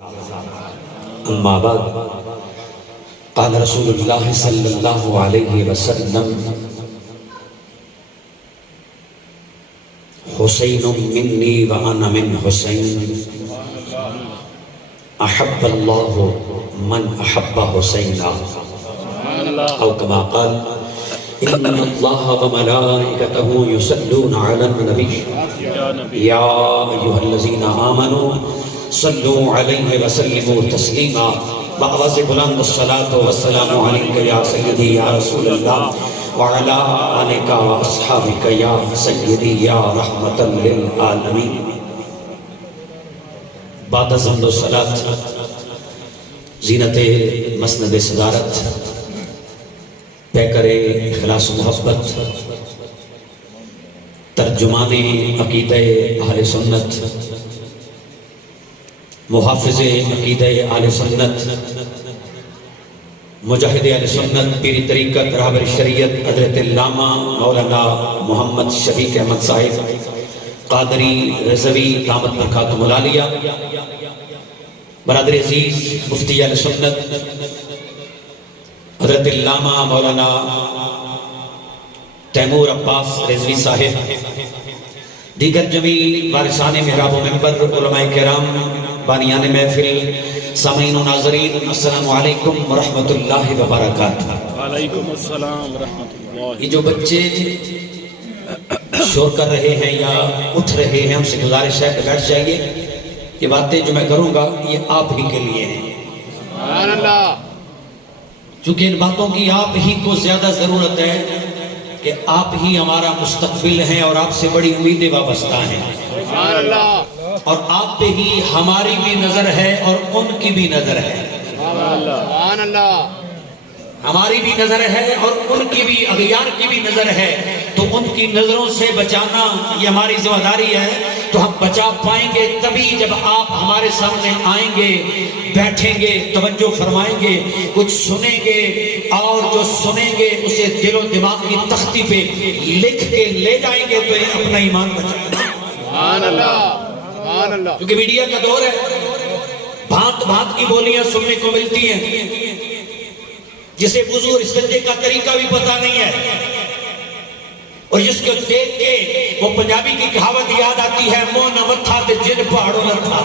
اما بعد قال رسول اللہ صلی اللہ علیہ وسلم حسین منی وانا من حسین احب اللہ من احب حسین او کما قال ان اللہ وملائکتہ یصلون علی النبی یا ایھا الذین آمنوا صلوا علیہ وسلموا تسلیما بآواز بلند الصلاۃ والسلام علیک یا سیدی یا رسول اللہ وعلی آلک واصحابک یا سیدی یا رحمتا للعالمین. بعد از حمد و صلاۃ زینت مسند صدارت پیکر اخلاص و محبت ترجمان عقیدہ اہل سنت محافظ عقیدہ اہل سنت مجاہد اہل سنت پیری طریقت رہبر شریعت حضرت علامہ مولانا محمد شفیق احمد صاحب قادری رضوی دامت برکاتہ العالیہ، برادر عزیز مفتی اہل سنت حضرت علامہ مولانا تیمور عباس رضوی صاحب، دیگر جمیع وارثان محراب و منبر، علماء کرام، بانیان محفل، سامعین و ناظرین، السلام علیکم ورحمۃ اللہ وبرکاتہ. وعلیکم السلام ورحمۃ اللہ. یہ جو بچے شور کر رہے ہیں یا اٹھ رہے ہیں، ہم سے گزارش ہے کہ بیٹھ جائیے. یہ باتیں جو میں کروں گا یہ آپ ہی کے لیے ہیں، سبحان اللہ. چونکہ ان باتوں کی آپ ہی کو زیادہ ضرورت ہے کہ آپ ہی ہمارا مستقبل ہیں اور آپ سے بڑی امیدیں وابستہ ہیں، سبحان اللہ. اور آپ پہ ہی ہماری بھی نظر ہے اور ان کی بھی نظر ہے. سبحان اللہ. ہماری بھی نظر ہے اور ان کی بھی، اغیار کی بھی نظر ہے، تو ان کی نظروں سے بچانا یہ ہماری ذمہ داری ہے. تو ہم بچا پائیں گے تبھی جب آپ ہمارے سامنے آئیں گے، بیٹھیں گے، توجہ فرمائیں گے، کچھ سنیں گے، اور جو سنیں گے اسے دل و دماغ کی تختی پہ لکھ کے لے جائیں گے تو یہ اپنا ایمان بچائیں گے. سبحان اللہ. سبحان اللہ. کیونکہ میڈیا کا دور ہے، بھانت بھانت کی بولیاں سننے کو ملتی ہیں، جسے وضو اور سجدے کا طریقہ بھی پتہ نہیں ہے، اور جس کو دیکھ کے وہ پنجابی کی کہاوت یاد آتی ہے، منہ نہ متھا تے جن پہاڑوں نہ تھا.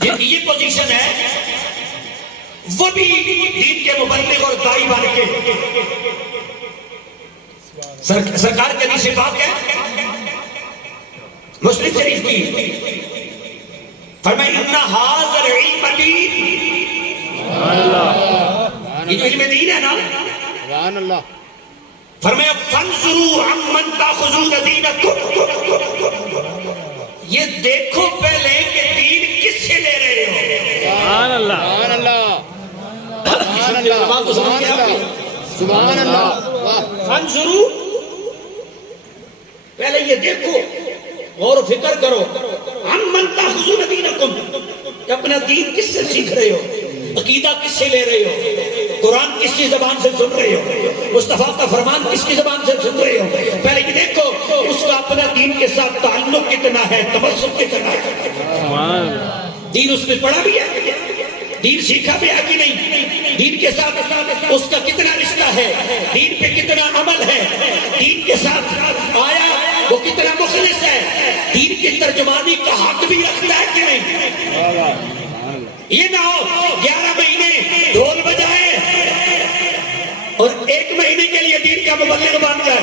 جن کی یہ پوزیشن ہے وہ بھی دین کے مبلغ اور داعی بن کے سرکار کے حدیث پاک ہے مسلم شریف کی، فرمایا ان ھذا العلم دین. سبحان اللہ. یہ جو علم دین ہے نا، سبحان اللہ. فرمایا فانظروا عمن تاخذون دینکم، یہ دیکھو پہلے کہ دین کس سے لے رہے ہو. سبحان اللہ. سبحان اللہ. سبحان اللہ. سبحان اللہ. فانظروا، پہلے یہ دیکھو، غور و فکر کرو، عمن تاخذون دینکم، کہ اپنا دین کس سے سیکھ رہے ہو، عقیدہ کس سے لے رہے ہو، قرآن کس کی زبان سے سن رہے ہو، مصطفیٰ کا فرمان کس کی زبان سے سن رہے ہو. پہلے یہ دیکھو اس کا اپنا دین کے ساتھ تعلق کتنا ہے، تمسک کتنا ہے، دین اس میں پڑھا بھی ہے، دین سیکھا بھی ہے کہ نہیں، دین کے ساتھ اس کا کتنا رشتہ ہے، دین پہ کتنا عمل ہے، دین کے ساتھ آیا وہ کتنا مخلص ہے، دین کی ترجمانی کا حق بھی رکھتا ہے کہ نہیں. یہ نہ ہو 11 مہینے ڈھول بجائے اور 1 مہینے کے لیے دین کا مبلغ بن جائے.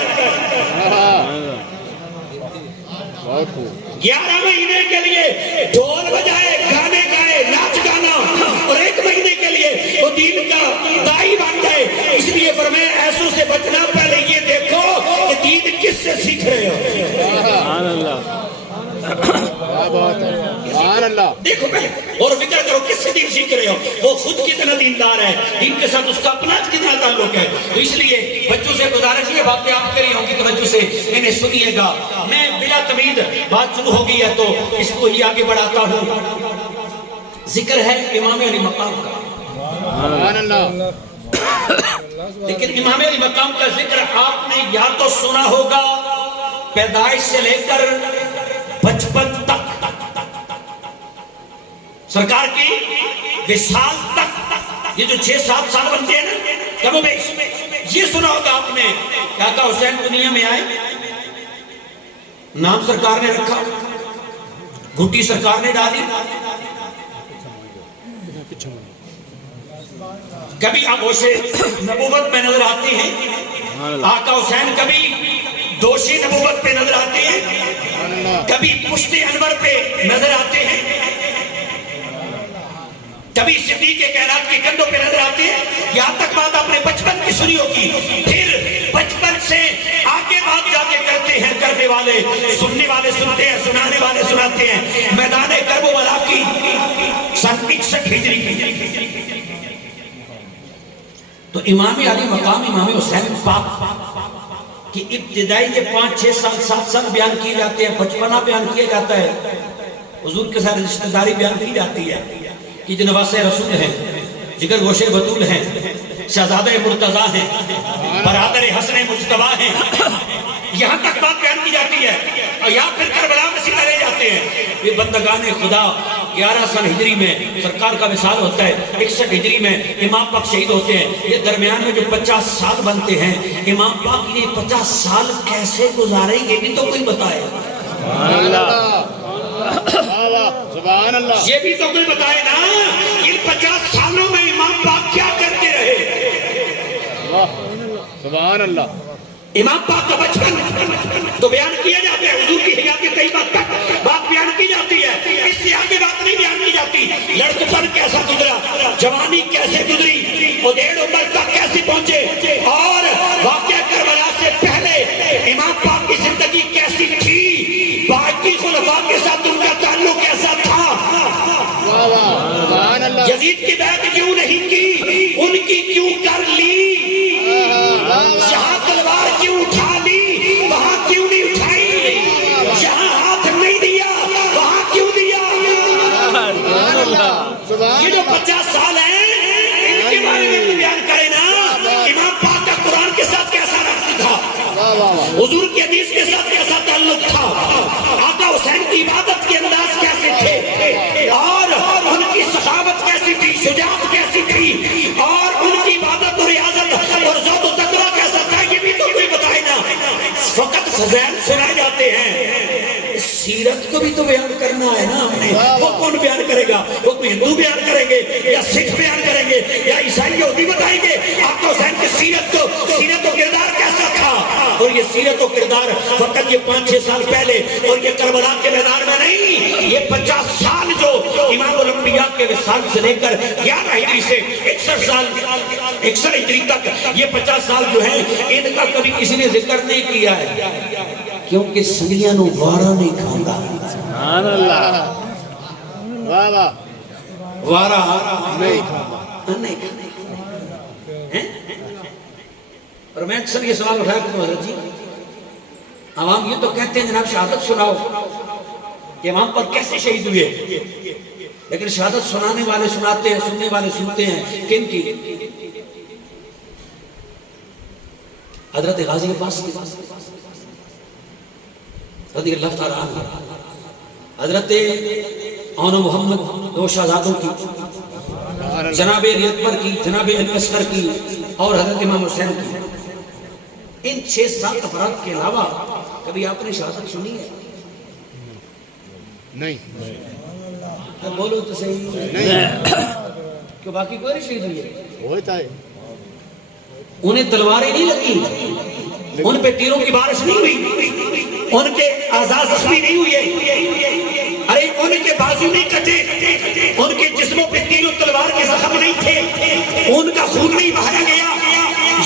11 مہینے کے لیے ڈھول بجائے، گانے گائے، ناچ گانا، اور 1 مہینے کے لیے وہ دین کا داعی بن جائے. اس لیے فرمایا ایسوں سے بچنا، پہلے یہ دیکھو کہ دین کس سے سیکھ رہے ہو. سبحان اللہ. سبحان اللہ. دیکھو پہلے اور فکر کرو کس سے دین سیکھ رہے ہو، وہ خود کتنا دیندار ہے، دین کے ساتھ اس کا اپنا کتنا تعلق ہے. تو اس لیے بچوں سے گزارش، یہ باتیں آپ کر رہی ہوں گی توجہ سے انہیں سنیے گا. میں بلا تمید بات شروع ہو گئی ہے تو اس کو ہی آگے بڑھاتا ہوں. ذکر ہے امام علی مقام کا، سبحان اللہ. لیکن امام علی مقام کا ذکر آپ نے یا تو سنا ہوگا پیدائش سے لے کر بچپن تک، سرکار کی وصال تک یہ جو 6-7 سال بنتے ہیں نا کم و بیش، یہ سنا ہوگا آپ نے کہ آقا حسین دنیا میں آئے، نام سرکار نے رکھا، گھٹی سرکار نے ڈالی، کبھی آغوش نبوت میں نظر آتے ہیں، آقا حسین کبھی دوش نبوت پہ نظر آتے ہیں، کبھی پشت انور پہ نظر آتے ہیں، کبھی صدیق کائنات کے کندھوں پہ نظر آتے ہیں. یہاں تک بات آپ نے بچپن کی سنی ہوگی. پھر بچپن سے آگے بات جا کے کرتے ہیں کرنے والے، سننے والے سنتے ہیں، سنانے والے سناتے ہیں. میدان کربلا کی سن 61 ہجری کی تو امام علی مقام امام حسین پاک کی ابتدائی یہ 5-6 سال 7 سال بیان کیے جاتے ہیں، بچپنا بیان کیا جاتا ہے، حضور کے ساتھ رشتہ داری بیان کی جاتی ہے کہ جو نواسہ رسول ہیں، جگر گوشے بطول ہیں، شہزادہ مرتضیٰ ہیں، برادر حسن مجتبیٰ ہیں، یہاں تک بات بیان کی جاتی ہے. اور یہاں پھر کربلا میں سیدھے لے جاتے ہیں. یہ بندگان خدا 11 سن ہجری میں سرکار کا وصال ہوتا ہے، 61 ہجری میں امام پاک شہید ہوتے ہیں. یہ درمیان میں جو 50 سال بنتے ہیں، امام پاک یہ 50 سال کیسے گزارے یہ بھی تو کوئی بتائے. سبحان اللہ. یہ بھی تو کوئی بتائے نا، ان 50 سالوں میں امام پاک کیا کرتے رہے. سبحان اللہ. امام پاک کا بچپن تو بیان کیا جاتا ہے، حضور کی حیات کے کئی وقت تک بات بیان کی جاتی ہے، اس سے آگے بات نہیں بیان کی جاتی. لڑکپن کیسا گزرا، جوانی کیسے گزری، اور 1.5 عمر تک کیسے پہنچے، اور واقعہ کربلا سے پہلے امام پاک کی زندگی کیسی تھی، باقی خلفاء کے ساتھ ان کا تعلق کیسا تھا. یزید کی بیعت کیوں نہیں کی، ان کی کیوں کر لی، جہاں تلوار کیوں اٹھا لی وہاں کیوں نہیں اٹھائی، جہاں ہاتھ نہیں دیا وہاں کیوں دیا. یہ جو 50 سال ہیں ان کے بارے میں بیان کرے نا. امام پاک کا قرآن کے ساتھ کیسا رابطہ تھا، حضور کی حدیث کے ساتھ کیسا تعلق تھا، آقا حسین کی عبادت کے انداز کیسے تھے، اور ان کی سخاوت کیسی تھی، شجاعت کیسی تھی، اور ان کی عبادت اور ریاضت اور ذوق و تقویٰ کیسا تھا، یہ بھی تو کوئی بتائے نا. فقط فضائل سنائے جاتے ہیں، سیرت کو بھی تو بیان کرنا ہے نا ہم نے. وہ کون بیان کرے گا، وہ کوئی ہندو بیان کریں گے یا سکھ بیان کریں گے یا عیسائی یہودی بتائیں گے آقا حسین کی سیرت و کردار کیسا تھا. اور یہ سیرت و کردار فقط یہ 5-6 سال پہلے اور یہ کربلا کے میدان میں نہیں، یہ 50 سال جو امام الانبیاء کے وصال سے لے کر 11 ہجری سے 61 ہجری تک یہ 50 سال جو ہیں ان کا کبھی کسی نے ذکر نہیں کیا ہے، کیونکہ سنگیاں نو وارا نہیں کھاندا. سبحان اللہ. واہ واہ. وارا نہیں نہیں. اور میں اکثر یہ سوال اٹھایا کہ حضرت جی عوام یہ تو کہتے ہیں جناب شہادت سناؤ کہ امام پر کیسے شہید ہوئے، لیکن شہادت سنانے والے سناتے ہیں، سننے والے سنتے ہیں کن کی، حضرت غازی کے پاس رضی اللہ تعالیٰ عنہ، حضرت آن محمد 2 شہزادوں کی، جناب علی اکبر کی، جناب علی اصغر کی، اور حضرت امام حسین کی. ان 6-7 افراد کے علاوہ کبھی آپ نے شہادت سنی ہے؟ نہیں. بولو تو صحیح. کہ باقی کوئی نہیں شہید ہوئی ہے؟ ہوتا ہے. انہیں تلواریں نہیں لگی، ان پہ تیروں کی بارش نہیں ہوئی، ان کے اعضاء زخمی نہیں ہوئے، ارے ان کے بازو نہیں کٹے، ان کے جسموں پہ تیر و تلوار کے زخم نہیں تھے، ان کا خون نہیں بہایا گیا.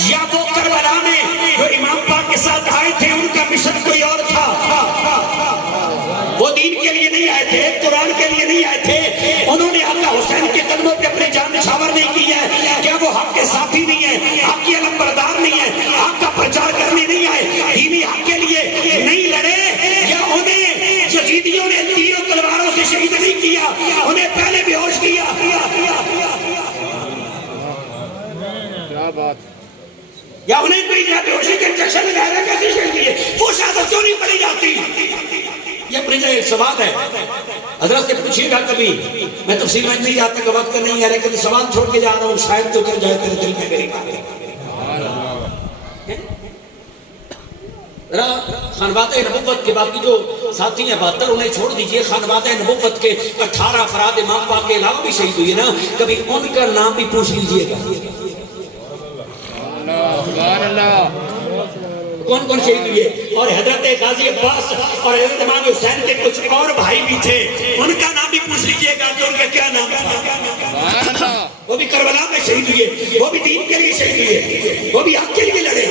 یا وہ کربلا میں جو امام پاک کے ساتھ آئے تھے ان کا مشن کوئی اور تھا، وہ دین کے لیے نہیں آئے تھے، قرآن کے لیے نہیں آئے تھے، انہوں نے آقا حسین کے قدموں پہ اپنی جان نچھاور نہیں کی ہے. کیا وہ حق کے ساتھی نہیں ہے، حق کی علم بردار نہیں ہے، حق کا پرچار کرنے نہیں آئے، دینی حق کے لیے نہیں لڑے، یا انہیں یزیدیوں نے تیر و تلواروں سے شہید نہیں کیا، انہیں پہلے بے ہوش کیا. کیا بات. یا انہیں کوئی بے ہوشی کے انجیکشن لگایا کیسے شہید کیے، وہ شہادت کیوں نہیں پڑھی جاتی. یہ اپنے جو ایک سوال ہے، حضرت سے پوچھیے گا کبھی، میں تفصیل میں نہیں جاتا کہ وقت نہیں ہے، لیکن سوال چھوڑ کے جا رہا ہوں، شاید تو اتر جائے تیرے دل میں میری بات۔ خانوادہ نبوت کے باقی جو ساتھی ہیں 72 انہیں چھوڑ دیجئے، خانوادہ نبوت کے 18 افراد امام پاک کے علاوہ بھی شہید ہوئے نا، کبھی ان کا نام بھی پوچھ لیجئے گا، سبحان اللہ، کون کون شہید ہوئے۔ اور حضرت غازی عباس اور حضرت امام حسین کے کچھ اور بھائی بھی تھے، ان کا نام بھی پوچھ لیجئے گا کہ ان کا کیا نام تھا۔ سبحان اللہ، وہ بھی کربلا میں شہید ہوئے، وہ بھی دین کے لیے شہید ہوئے، وہ بھی حق کے لیے لڑے،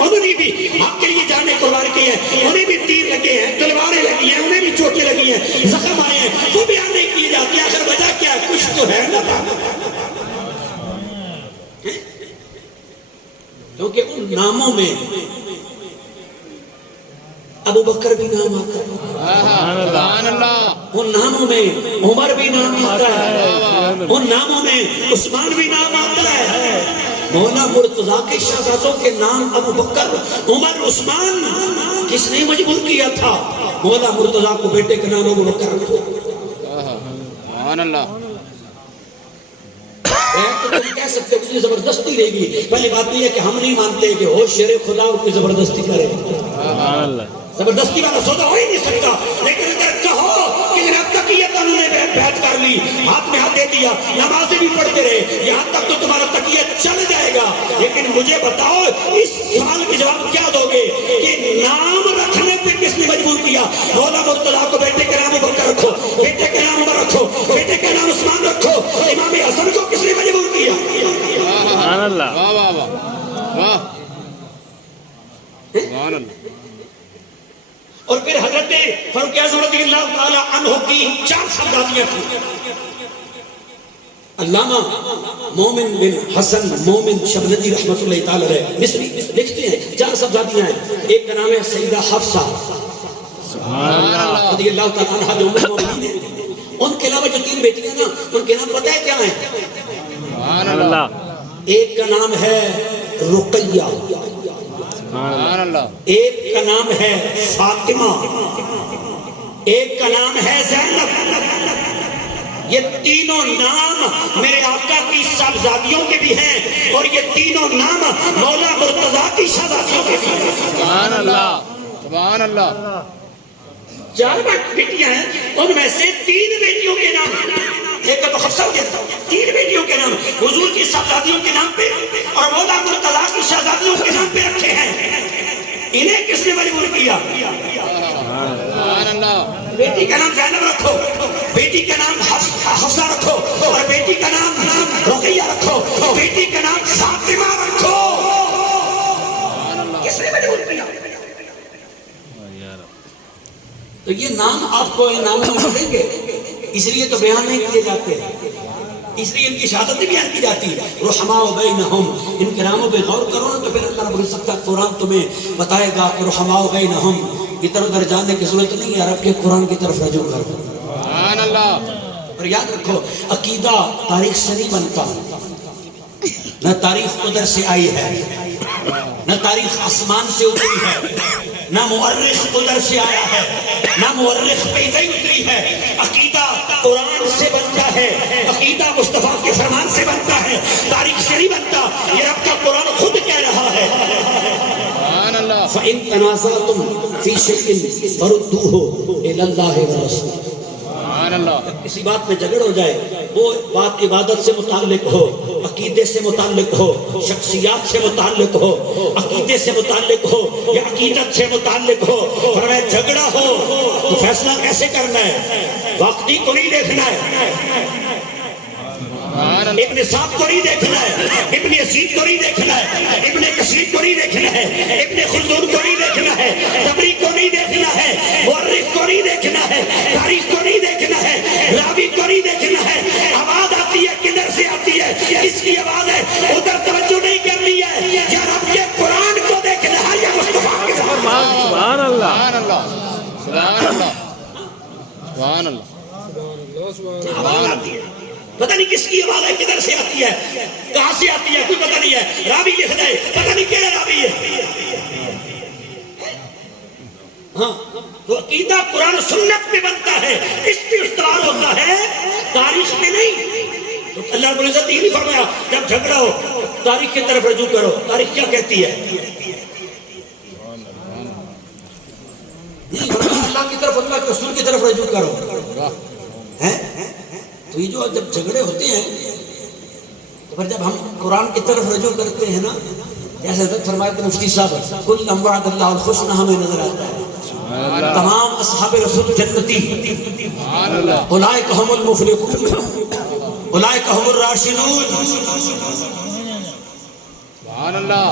انہوں نے بھی حق کے لیے جانے قربان کی ہیں، انہیں بھی تیر لگے ہیں، تلواریں لگی ہیں، انہیں بھی چوٹیں لگی ہیں، زخم آئے ہیں، وہ بھی آنے کیے جاتے ہیں۔ آخر وجہ کیا ہے؟ کچھ تو ہے نا، کیونکہ ان ناموں میں ابو بکر بھی نام آتا ہے، سبحان اللہ، ان ناموں میں عمر بھی نام آتا ہے، ان ناموں میں عثمان بھی نام آتا ہے۔ مولا مرتضیٰ کے شہزادوں کے نام ابو بکر، عمر، عثمان، کس نے مجبور کیا تھا مولا مرتضیٰ کو بیٹے کا نام ابو بکر رکھو؟ سبحان اللہ، تو تم کہہ سکتے ہو اس نے زبردستی رہے گی، پہلی بات یہ ہے کہ ہم نہیں مانتے کہ ہو شیر خدا اور کوئی زبردستی کرے، زبردستی والا سودا ہو ہی نہیں سکتا، لیکن اگر کہو کہ جناب تقیت انہوں نے بیعت کر لی، ہاتھ میں ہاتھ دے دیا، نمازیں بھی پڑھتے رہے، یہاں تک تو تمہارا تقیت چل جائے گا، لیکن مجھے بتاؤ اس سوال کا جواب کیا دو گے کہ نام رکھنے پہ کس نے مجبور کیا؟ مولا مرتضیٰ کو بیٹے کے نام ابو بکر رکھو، بیٹے کے نام عمر رکھو، بیٹے کے نام عثمان رکھو، امام حسن کو کس نے مجبور کیا؟ سبحان اللہ، واہ واہ واہ واہ، سبحان اللہ۔ اور پھر حضرت فاروق اعظم رضی اللہ تعالیٰ عنہ کی 4 صحابیاں تھیں، علامہ مومن بن حسن مومن شبنجی رحمۃ اللہ تعالی علیہ مصری لکھتے ہیں 4 صحابیاں ہیں، ایک کا نام ہے سیدہ حفصہ رضی اللہ تعالیٰ عنہ جو ام المؤمنین ہیں، ان کے علاوہ جو 3 بیٹیاں نا ان کے نام پتہ ہے کیا ہیں؟ سبحان اللہ، ایک کا نام ہے رقیہ، سبحان اللہ، ایک کا نام ہے فاطمہ، ایک کا نام ہے زینب۔ یہ تینوں نام میرے آقا کی صاحبزادیوں کے بھی ہیں اور یہ تینوں نام مولا مرتضیٰ کی شہزادیوں کے بھی ہیں۔ سبحان اللہ، سبحان اللہ، 4 بیٹیاں ہیں، ان میں سے 3 بیٹیوں کے نام، ایک تو حفصہ ہو جاتا، 3 بیٹیوں کے نام حضور کی صاحبزادیوں کے نام پہ اور مولا مرتضیٰ کی شہزادیوں کے نام پہ رکھے ہیں۔ انہیں کس نے مجبور کیا؟ سبحان اللہ، بیٹی کا نام زینب رکھو، بیٹی کا نام حفصہ رکھو اور بیٹی کا نام رقیہ رکھو، بیٹی کا نام فاطمہ رکھو، کس نے مجبور کیا؟ تو یہ نام آپ کو ان ناموں میں ملیں گے، اس لیے تو بیان نہیں کیے جاتے، اس لیے ان کی شہادت نہیں بیان کی جاتی۔ رحماء بینہم، ان کے ناموں پہ غور کرو نا تو پھر اللہ رب العزت کا قرآن تمہیں بتائے گا کہ رحماء بینہم، ادھر ادھر جانے کی ضرورت نہیں ہے، عرب کے قرآن کی طرف رجوع کرو۔ سبحان اللہ، اور یاد رکھو عقیدہ تاریخ سے نہیں بنتا، نہ تاریخ ادھر سے آئی ہے، نہ تاریخ آسمان سے اتری ہے، نہ مورخ ادھر سے آیا ہے، نہ مورخ پیدا اتری ہے۔ عقیدہ قرآن سے بنتا ہے، عقیدہ مصطفیٰ کے فرمان سے بنتا ہے، تاریخ سے نہیں بنتا۔ یہ رب کا قرآن خود کہہ رہا ہے سبحان اللہ، فَإِن تَنَازَعْتُمْ فِي شَيْءٍ فَرُدُّوهُ إِلَى اللَّهِ وَرَسُولِهِ۔ سبحان اللہ، کسی بات میں جھگڑ ہو جائے، وہ بات عبادت سے متعلق ہو، عقیدے سے متعلق ہو، شخصیات سے متعلق ہو، عقیدے سے متعلق ہو یا عقیدت سے متعلق ہو، فرمایا جھگڑا ہو تو فیصلہ کیسے کرنا ہے؟ وقتی کو نہیں دیکھنا ہے، ابن سعد کو نہیں دیکھنا ہے، ابن یزید کو نہیں دیکھنا ہے، ابن کثیر کو نہیں دیکھنا ہے، ابن خلدون کو نہیں دیکھنا ہے، طبری کو نہیں دیکھنا ہے، مورخ کو نہیں دیکھنا ہے، تاریخ کو نہیں دیکھنا ہے، راوی کو نہیں دیکھنا ہے۔ آواز آتی ہے کدھر سے آتی ہے، کس کی آواز ہے، ادھر توجہ نہیں کرنی ہے، یا رب کے قرآن کو دیکھنا ہے یا مصطفیٰ کے فرمان۔ سبحان اللہ، سبحان اللہ، سبحان اللہ، آواز آتی ہے، پتہ نہیں کس کی آواز ہے، کدھر سے آتی ہے، کہاں سے آتی ہے، کوئی پتہ نہیں ہے، راوی لکھ دے پتہ نہیں کیا راوی ہے۔ ہاں تو عقیدہ قرآن و سنت میں بنتا ہے، اس پہ استوار ہوتا ہے، تاریخ میں نہیں۔ تو اللہ رب العزت یہ نہیں فرمایا جب جھگڑا ہو تاریخ کی طرف رجوع کرو، تاریخ کیا کہتی ہے؟ نہیں فرمایا اللہ کی طرف، اللہ کے رسول کی طرف رجوع کرو۔ تو یہ جو جب جھگڑے ہوتے ہیں تو پھر جب ہم قرآن کی طرف رجوع کرتے ہیں نا، جیسے حضرت فرمایا کہ مفتی صاحب کل وعد اللہ الحسنى ہمیں نظر آتا ہے، تمام اصحاب رسول جنتی، اولئک هم المفلحون، اولئک هم الراشدون۔ سبحان اللہ،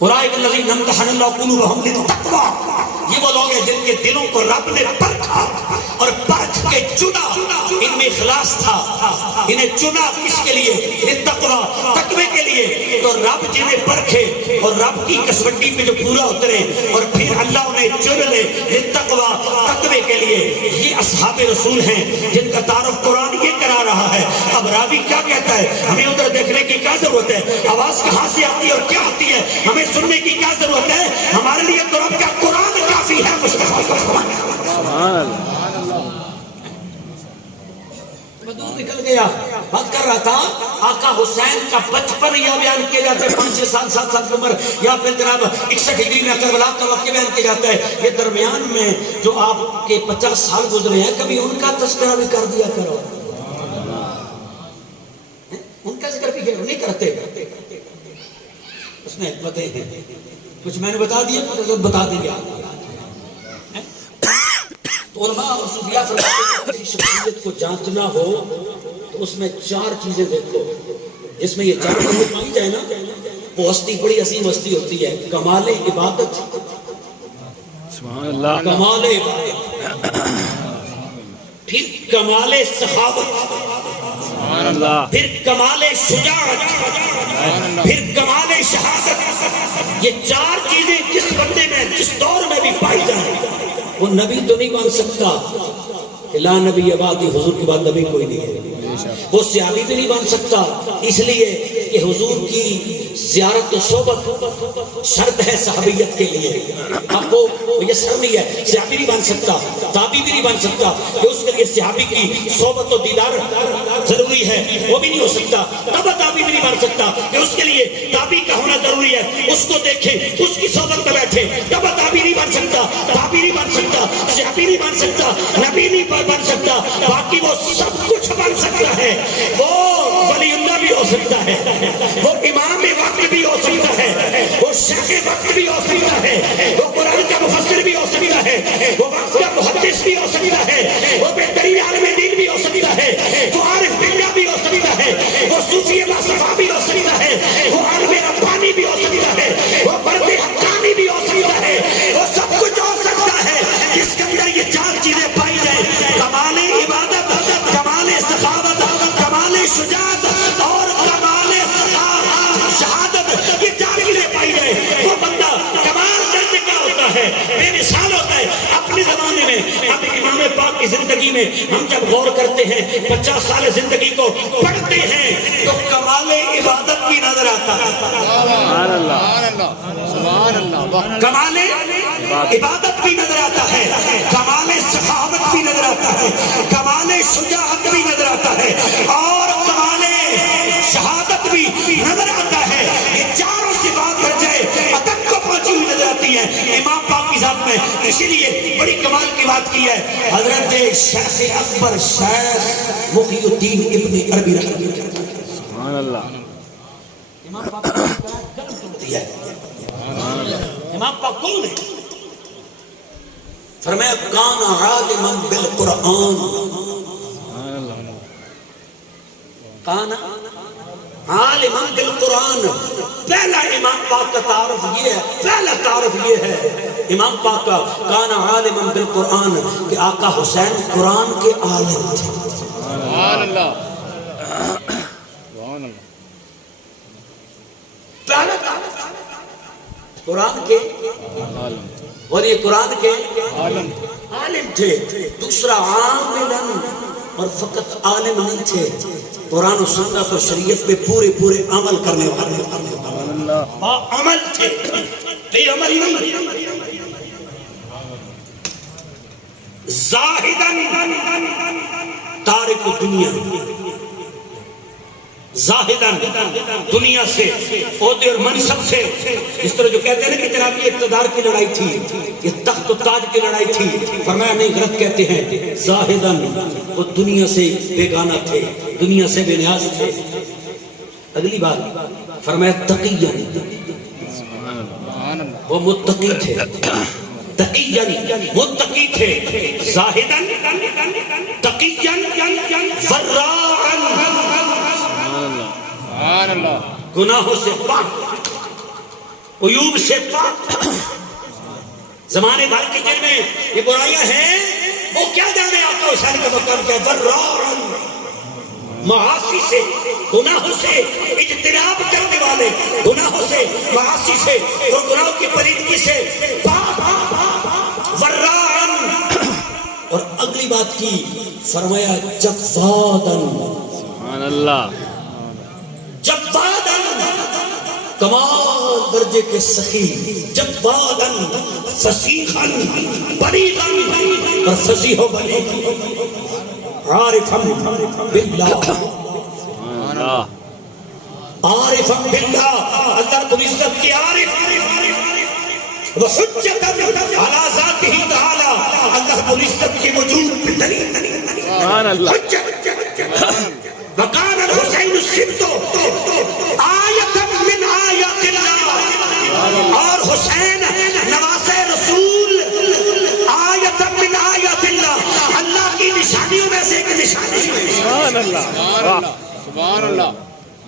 اولئک الذین امتحن اللہ قلوبهم للتقوی، یہ وہ لوگ ہیں جن کے دلوں کو رب نے پرکھا اور پرکھ کے چنا، ان میں اخلاص تھا، انہیں چنا کس کے لیے؟ للتقوی، تقوی کے لیے۔ تو رب جنہیں پرکھے اور رب کی کسوٹی پہ جو پورا اترے اور پھر اللہ انہیں چن لے للتقوی، تقوی کے لیے، یہ اصحاب رسول ہیں جن کا تعارف قرآن یہ کرا رہا ہے۔ اب راوی کیا کہتا ہے ہمیں ادھر دیکھنے کی کیا ضرورت ہے؟ آواز کہاں سے آتی ہے اور کیا آتی ہے ہمیں سننے کی کیا ضرورت ہے؟ ہمارے لیے تو رب کا قرآن کافی ہے۔ مصطفیٰ سبحان اللہ، میں دور نکل گیا، بات کر رہا تھا آقا حسین کا بچپن یا بیان کیا جاتا ہے 5-6 سال 7 سال کی عمر، یا پھر جناب 61 ہجری میں کربلا کا واقعہ بیان کیا جاتا ہے۔ یہ درمیان میں جو آپ کے 50 سال گزرے ہیں، کبھی ان کا تذکرہ بھی کر دیا کرو، ان کا ذکر بھی نہیں کرتے، اس میں حکمتیں ہیں، کچھ میں نے بتا دیا، کچھ بتا دیں گے آپ۔ تو علماء اور صوفیاء فرماتے ہیں کسی شخصیت کو جانچنا ہو تو اس میں 4 چیزیں دیکھو، جس میں یہ 4 چیزیں پائی جائے نا وہ ہستی بڑی عظیم ہستی ہوتی ہے۔ کمال عبادت، سبحان اللہ، کمال عبادت، پھر کمال سخاوت، سبحان اللہ، پھر کمال شجاعت، پھر کمال شہادت۔ یہ 4 چیزیں جس بندے میں جس دور میں بھی پائی جائیں وہ نبی تو نہیں بن سکتا کہ لا نبی بعدی، حضور کے بعد نبی کوئی نہیں ہے۔ وہ صحابی بھی نہیں بن سکتا، اس لیے کہ حضور کی زیارت و صحبت شرط ہے صحابیت کے لیے۔ اب وہ میسر نہیں ہے، صحابی نہیں بن سکتا، تابعی بھی نہیں بن سکتا کہ اس کے لیے صحابی کی صحبت و دیدار ضروری ہے، وہ بھی نہیں ہو سکتا۔ تب تابعی بھی نہیں بن سکتا کہ اس کے لیے تابعی کا ہونا ضروری ہے، اس کو دیکھیں، اس کی صحبت میں بیٹھے، تب تابعی نہیں بن سکتا، تابعی نہیں بن سکتا، صحابی نہیں بن سکتا، نبی نہیں بن سکتا۔ باقی وہ سب کچھ بن سکتا ہے، وہ ولی اللہ بھی ہو سکتا ہے، وہ امام وقت بھی ہو سکتا ہے، وہ شیخ وقت بھی ہو سکتا ہے، وہ قرآن کا مفسر بھی ہو سکتا ہے، وہ وقت کا محدث بھی ہو سکتا ہے، وہ بہترین عالم دین بھی ہو سکتا ہے، وہ عارف باللہ بھی ہو سکتا ہے، وہ صوفی باصفا بھی ہو سکتا ہے، وہ عالم ربانی بھی ہو سکتا ہے، وہ برد حقانی بھی ہو سکتا ہے، وہ سب کچھ ہو سکتا ہے جس کے اندر یہ 4 چیزیں پائی جائیں: کمال عبادت، کمال سخاوت، کمال شجاعت اور کمال شہادت۔ یہ 4 چیزیں پائی جائیں وہ بندہ کمال درجے کا ہوتا ہے، بے مثال ہوتا ہے اپنے زمانے میں۔ اب امام پاک کی زندگی میں ہم جب غور کرتے ہیں، 50 سال زندگی کو پڑھتے ہیں تو کمال عبادت بھی نظر آتا ہے، سبحان اللہ، سبحان اللہ، کمال عبادت بھی نظر آتا ہے، کمال سخاوت بھی نظر آتا ہے، کمال شجاعت بھی نظر آتا ہے اور کمال شہادت بھی نظر آتا ہے۔ یہ 4 صفات کر جائے ادب کو پہنچی ہوئی نظر آتی ہے امام پاک کی ذات میں۔ اسی لیے بڑی کمال کی بات کی ہے حضرت شیخ اکبر شیخ محی الدین ابن عربی رحمۃ اللہ۔ سبحان اللہ، امام پاک ہوتی ہے، امام پاک کون ہے؟ فرمایا کان عالما بالقرآن، کان عالما بالقرآن۔ پہلا امام پاک کا تعارف یہ ہے، پہلا تعارف یہ ہے امام پاک کا کان عالما بالقرآن کہ آقا حسین قرآن کے عالم تھے۔ سبحان اللہ، سبحان اللہ، پہلا تعارف قرآن کے عالم، اور یہ قرآن کے عالم، عالم تھے۔ دوسرا عاملاً، اور فقط عالم نہیں تھے، قرآن و سنت اور شریعت پہ پورے عمل کرنے والے سبحان اللہ، عمل تھے، بے عمل نہیں۔ زاہدن تارک دنیا، زاہدن دنیا سے، عہدے اور منصب سے، اس طرح جو کہتے ہیں نا کہ جناب یہ اقتدار کی لڑائی تھی، یہ تخت و تاج کی لڑائی تھی، فرمایا نہیں، غلط کہتے ہیں، زاہدن وہ دنیا سے بیگانہ تھے، دنیا سے بے نیاز تھے۔ اگلی بات فرمایا تقیًا، وہ متقی تھے، تقیًا متقی تھے، زاہدن تقیًا وراءً گناہوں سے پاک، عیوب سے پاک۔ زمانے بھر کے جن میں یہ برائیاں ہیں وہ کیا جانے آقا حسین کا مقام کیا، وراءً معاصی سے، گناہوں سے اجتناب کرنے والے، گناہوں سے، معاصی سے اور گناہوں کی پلیدگی سے پاک، وراءً۔ اور اگلی بات کی فرمایا جواداً، سبحان اللہ، جواداً کمال درجے کے سخی، جواداً فصیحاً بلیغاً، اور فصیح و بلیغ، عارفاً باللہ، سبحان اللہ، عارفاً باللہ، اللہ رب العزت کی عارف، وحجتاً علی ذاتہ تعالی، اللہ رب العزت کے وجود پہ دلیل، سبحان اللہ، حجت۔ وقال الحسین السبت آیۃ من آیات اللہ، اور حسین نواز رسول آیۃ من آیات اللہ، اللہ کی نشانیوں میں سے ایک نشانی ہے۔ سبحان اللہ، سبحان اللہ،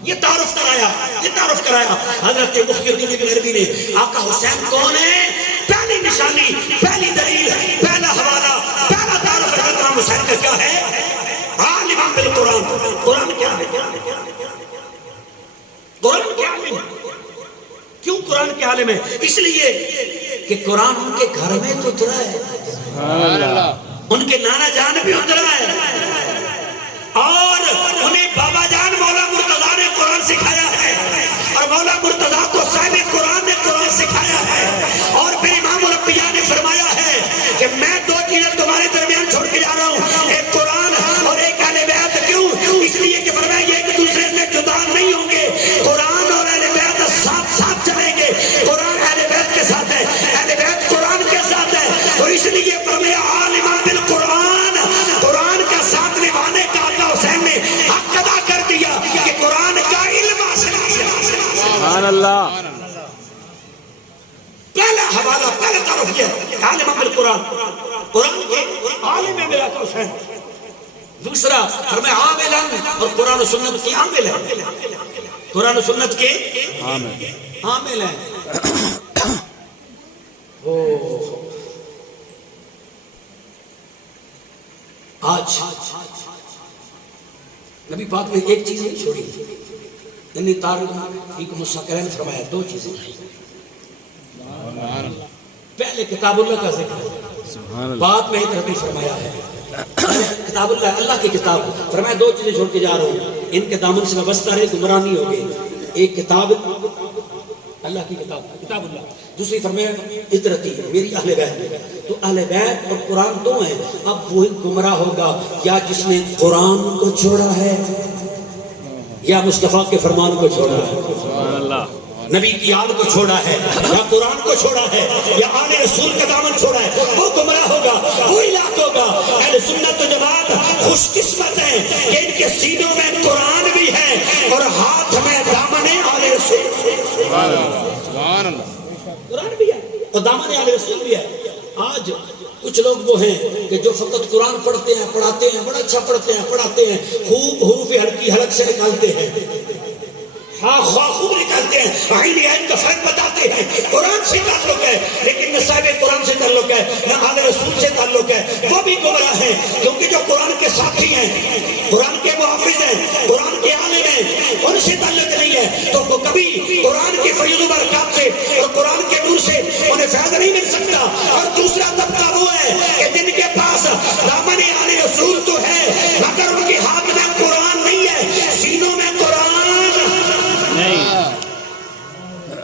یہ تعارف کرایا، یہ تعارف کرایا حضرت مفتی الدین ابن عربی نے۔ آقا حسین کون ہے؟ پہلی نشانی، پہلی دلیل، پہلا حوالہ، پہلا تعارف حضرت حسین کا کیا ہے؟ عالم بالقرآن۔ قرآن کیا ہے؟ قرآن کے عالم۔ کیوں قرآن کے عالم ہے؟ اس لیے کہ قرآن ان کے گھر میں تو اترا ہے، سبحان اللہ، ان کے نانا جان بھی اترا ہے، اور انہیں بابا جان مولا مرتضیٰ نے قرآن سکھایا ہے، اور مولا مرتضیٰ کو صاحب قرآن نے قرآن سکھایا ہے۔ اور پھر امام الانبیاء نے فرمایا ہے کہ میں دو چیزیں تمہارے درمیان چھوڑ کے جا رہا ہوں، ایک قرآن اور ایک اہل بیت۔ کیوں؟ اس لیے کہ فرمایا یہ ایک دوسرے سے جدا نہیں ہوں گے، قرآن اور اہل بیت ساتھ ساتھ چلیں گے۔ قرآن اہل بیت کے ساتھ ہے، اہل بیت قرآن کے ساتھ ہے، اور اس لیے فرمایا عالم بالقرآن، قرآن کا ساتھ نبھانے کا آقا حسین نے حق ادا کر دیا کہ قرآن کا علم حاصل کیا۔ سبحان اللہ، پہلا حوالہ، پہلا تعارف یہ ہے عالم بالقرآن، قرآن کے عالم ہے میرا آقا حسین۔ دوسرا فرمایا عاملاً، اور قرآن و سنت کی عامل ہے، قرآن و سنت کے عامل ہیں۔ آج نبی پاک نے ایک چیز نہیں چھوڑی، یعنی تاریخ مساکرین فرمایا دو چیزیں۔ پہلے کتاب اللہ کا ذکر ہے، سبحان اللہ، بعد میں ایک ربی فرمایا ہے کتاب اللہ، اللہ کی کتاب۔ فرمایا دو چیزیں چھوڑ کے جا رہا ہوں، ان کے دامن سے وابستہ رہے، گمراہ نہیں ہوگے۔ ایک کتاب اللہ کی کتاب، کتاب اللہ، دوسری فرمایا اطرتی میری اہل بیت۔ تو اہل بیت اور قرآن دو ہیں۔ اب وہی گمراہ ہوگا یا جس نے قرآن کو چھوڑا ہے یا مصطفیٰ کے فرمان کو چھوڑا ہے، سبحان اللہ، نبی کی یاد کو چھوڑا ہے یا قرآن کو چھوڑا ہے یا آل رسول کا دامن چھوڑا ہے، وہ گمراہ ہوگا، وہ ہلاک ہوگا۔ اہل سنت و جماعت خوش قسمت ہیں کہ ان کے سینوں میں قرآن بھی ہے اور ہاتھ میں دامن آل رسول، سبحان اللہ، سبحان اللہ، قرآن بھی ہے اور دامن آل رسول بھی ہے۔ آج کچھ لوگ وہ ہیں کہ جو فقط قرآن پڑھتے ہیں، پڑھاتے ہیں، بڑا اچھا پڑھتے ہیں، پڑھاتے ہیں، خوب حروف حلقی حلق سے نکالتے ہیں، خوب نکالتے ہیں، آئین عین کا فرق بتاتے ہیں، قرآن سے تعلق ہے لیکن نہ صاحب قرآن سے تعلق ہے نہ آل رسول سے تعلق ہے، وہ بھی گمراہ ہیں۔ کیونکہ جو قرآن کے ساتھی ہیں، قرآن کے محافظ ہیں، قرآن کے عالم ہیں، ان سے تعلق نہیں ہے تو وہ کبھی قرآن کے فیض و برکات سے اور قرآن کے نور سے انہیں فیض نہیں مل سکتا۔ اور دوسرا طبقہ وہ ہے کہ جن کے پاس دامن آل رسول تو ہے مگر ان کے ہاتھ میں قرآن نہیں ہے، سینوں میں قرآن۔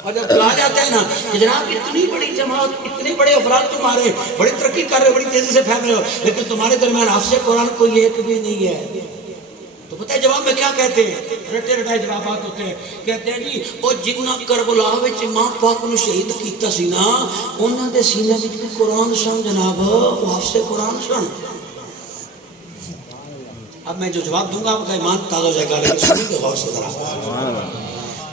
اور جب کہا جاتا ہے نا کہ جناب اتنی بڑی جماعت، اتنے بڑے افراد تمہارے، بڑی ترقی کر رہے ہو، بڑی تیزی سے پھیل رہے ہو، لیکن تمہارے درمیان حافظ قرآن کوئی ایک بھی نہیں ہے. تو پتہ ہے جواب میں کیا کہتے ہیں؟ رٹے رٹائے جوابات ہوتے ہیں. کہتے ہیں جی وہ جنہ کربلا وچ ماں پاک نو شہید کیتا سی نا، انہاں دے سینے وچ بھی قرآن سن جناب، وہ حافظ قرآن سن. اب میں جو جواب دوں گا آپ کا ایمان تازہ ہو جائے گا، لیکن سنیں گے غور سے ذرا.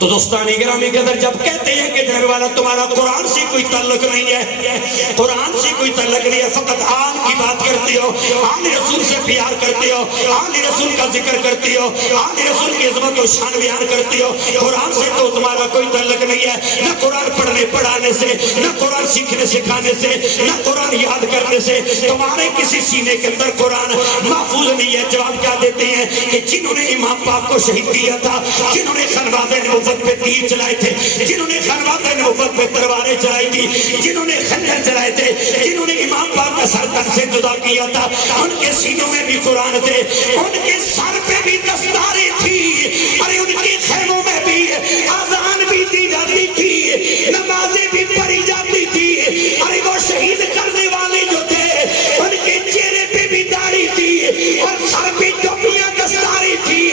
تو دوستان گرامی قدر جب کہتے ہیں کہ جناب والا تمہارا قرآن سے کوئی تعلق نہیں ہے، قرآن سے کوئی تعلق نہیں ہے، فقط آن کی بات کرتے ہو، آن رسول سے پیار کرتے ہو، آن رسول کا ذکر کرتے ہو، آن رسول کی عظمت و شان بیان کرتے ہو، قرآن سے تو تمہارا کوئی تعلق نہیں ہے. نہ قرآن پڑھنے پڑھانے سے، نہ قرآن سیکھنے سکھانے سے، نہ قرآن یاد کرنے سے تمہارے کسی سینے کے اندر قرآن محفوظ نہیں ہے. جواب کیا دیتے ہیں کہ جنہوں نے امام پاک کو شہید کیا تھا، جنہوں نے خنواد نبوت پہ تیر چلائے تھے، جنہوں نے خنوات نبوت پہ تلواریں چلائی تھی، جنہوں نے خنجر چلائے تھے، جنہوں نے امام پاک کا سر تن سے جدا کیا تھا، ان کے سینوں میں بھی قرآن تھے، ان کے سر پہ بھی دستاریں تھی، ارے ان کے خیموں میں بھی اذان بھی دی جاتی تھی، نمازیں بھی پڑھی جاتی تھی. ارے وہ شہید کرنے والے جو تھے ان کے چہرے پہ بھی داڑھی تھی اور سر پہ ٹوپیاں دستاری تھی،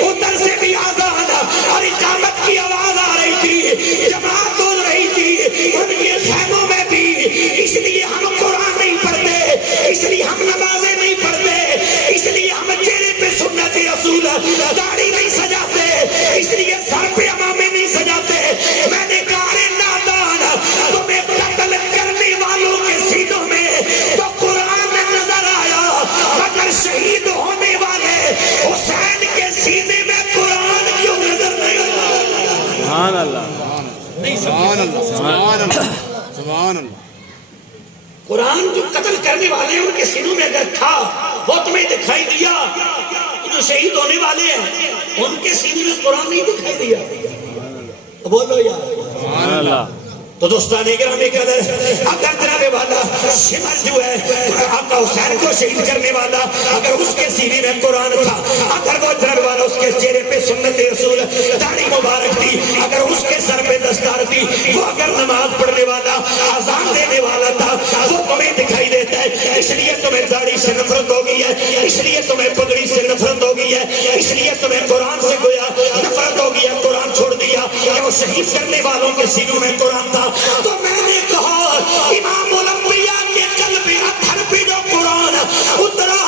ادھر سے بھی آزاد اور اقامت کی آواز آ رہی تھی، جماعت ہو رہی تھی ان کے خیموں میں بھی. اس لیے ہم قرآن نہیں پڑھتے، اس لیے ہم نمازیں نہیں پڑھتے، اس لیے ہم چہرے پہ سنت رسول داڑھی نہیں سجاتے، اس لیے سر پہ امامے نہیں سجاتے. میں نے کہا رے نادان، تمہیں قتل کرنے والوں کے سینوں میں تو قرآن نظر آیا، مگر شہید ہونے والے حسین کے سینے میں قرآن کیوں نظر نہیں آیا؟ سبحان اللہ، سبحان اللہ، سبحان اللہ، سبحان اللہ. قرآن جو قتل کرنے والے ہیں ان کے سینوں میں اگر تھا وہ تمہیں دکھائی دیا، جو شہید ہونے والے ہیں ان کے سینے میں قرآن نہیں دکھائی دیا. بولو یار سبحان اللہ. تو دوستان گرامی قدر اگر جناب والا شمر جو ہے آقا حسین کو شہید کرنے والا، اگر اس کے سینے میں قرآن تھا، اگر وہ جناب والا اس کے چہرے پہ سنت رسول داڑھی مبارک تھی، اگر اس کے سر پہ دستار تھی، وہ اگر نماز پڑھنے والا اذان دینے والا تھا، وہ تمہیں دکھائی دیتا ہے. اس لیے تمہیں داڑھی سے نفرت ہو گئی ہے، اس لیے تمہیں پگڑی سے نفرت ہو گئی ہے، اس لیے تمہیں قرآن سے گویا نفرت ہو گئی ہے، قرآن چھوڑ دیا کہ وہ شہید کرنے والوں کے سینوں میں قرآن تھا. تو میں نے کہا امام الانبیاء کے قلب اتھر پہ جو قرآن اترا،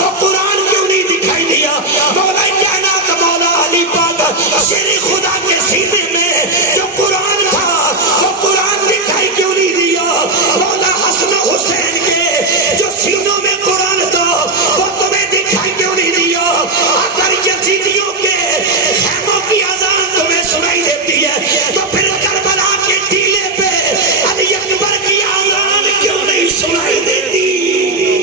وہ قرآن کیوں نہیں دکھائی دیا؟ مولا کائنات مولا علی پاک شیر خدا کے سینے میں جو قرآن تھا وہ قرآن دکھائی کیوں نہیں دیا؟ مولا حسن و حسین کے جو سینوں میں قرآن تھا وہ تمہیں دکھائی کیوں نہیں دیا؟ اگر یزیدیوں کے خیموں کی اذان تمہیں سنائی دیتی ہے تو پھر کربلا کے ٹیلے پہ علی اکبر کی اذان کیوں نہیں سنائی دیتی؟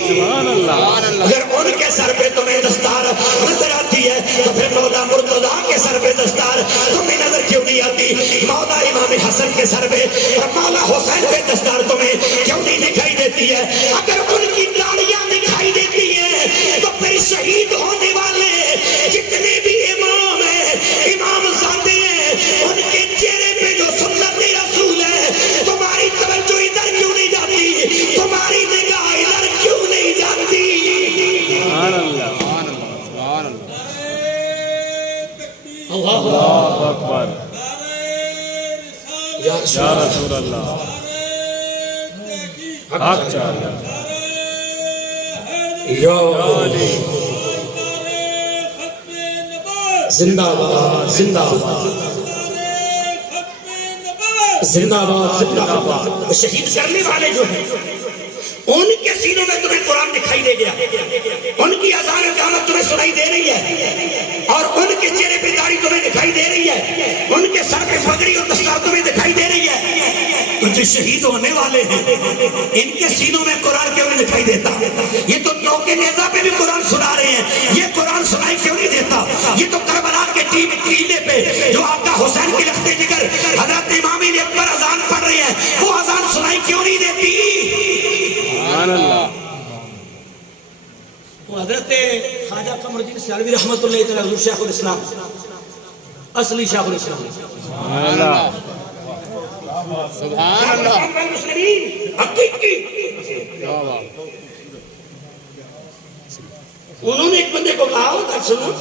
سبحان اللہ. اگر ان کے سر پہ تمہیں دستار نظر آتی ہے تو پھر مولا مرتضیٰ کے سر پہ دستار تمہیں نظر کیوں نہیں آتی؟ مولا امام حسن کے سر پہ اور مولا حسین پہ دستار تمہیں کیوں نہیں دکھائی دیتی ہے؟ اگر ان کی داڑیاں دکھائی دیتی ہیں تو پھر شہید ہونے والے جتنے بھی امام ہیں، امام زادے ہیں، ان کے چہرے پہ جو سنت رسول ہے، تمہاری توجہ ادھر کیوں نہیں جاتی؟ تمہاری نگاہ ادھر کیوں نہیں جاتی؟ سبحان اللہ. سبحان اللہ. اللہ اکبر. یا یا رسول اللہ. حق چاہیے. یا علی. زندہ باد، زندہ باد، زندہ باد، زندہ باد. شہید کرنے والے جو ہیں ان کے سینوں میں تمہیں قرآن دکھائی دے گیا، ان کی اذان اقامت تمہیں سنائی دے رہی ہے، اور ان کے چہرے پہ داڑھی تمہیں دکھائی دے رہی ہے، ان کے سر پہ پگڑی اور دستار تمہیں دکھائی دے رہی ہے. تو جو شہید ہونے والے ہیں ان کے سینوں میں قرآن کیوں نہیں دکھائی دیتا؟ یہ تو نوکے نیزہ پہ بھی قرآن سنا رہے ہیں، یہ قرآن سنائی کیوں نہیں دیتا؟ یہ تو کربلا کے ٹیلے پہ جو آقا حسین کی لخت جگر حضرت امام علی اکبر اذان پڑھ رہے ہیں، وہ اذان سنائی کیوں نہیں دیتی؟ سبحان اللہ. حضرت خواجہ قمر الدین سیالوی رحمۃ اللہ تعالی حضور شیخ الاسلام، اصلی شیخ الاسلام، سبحان اللہ. سبحان اللہ حقیقی واہ واہ انہوں نے ایک بندے کو کہا ہوتا سنو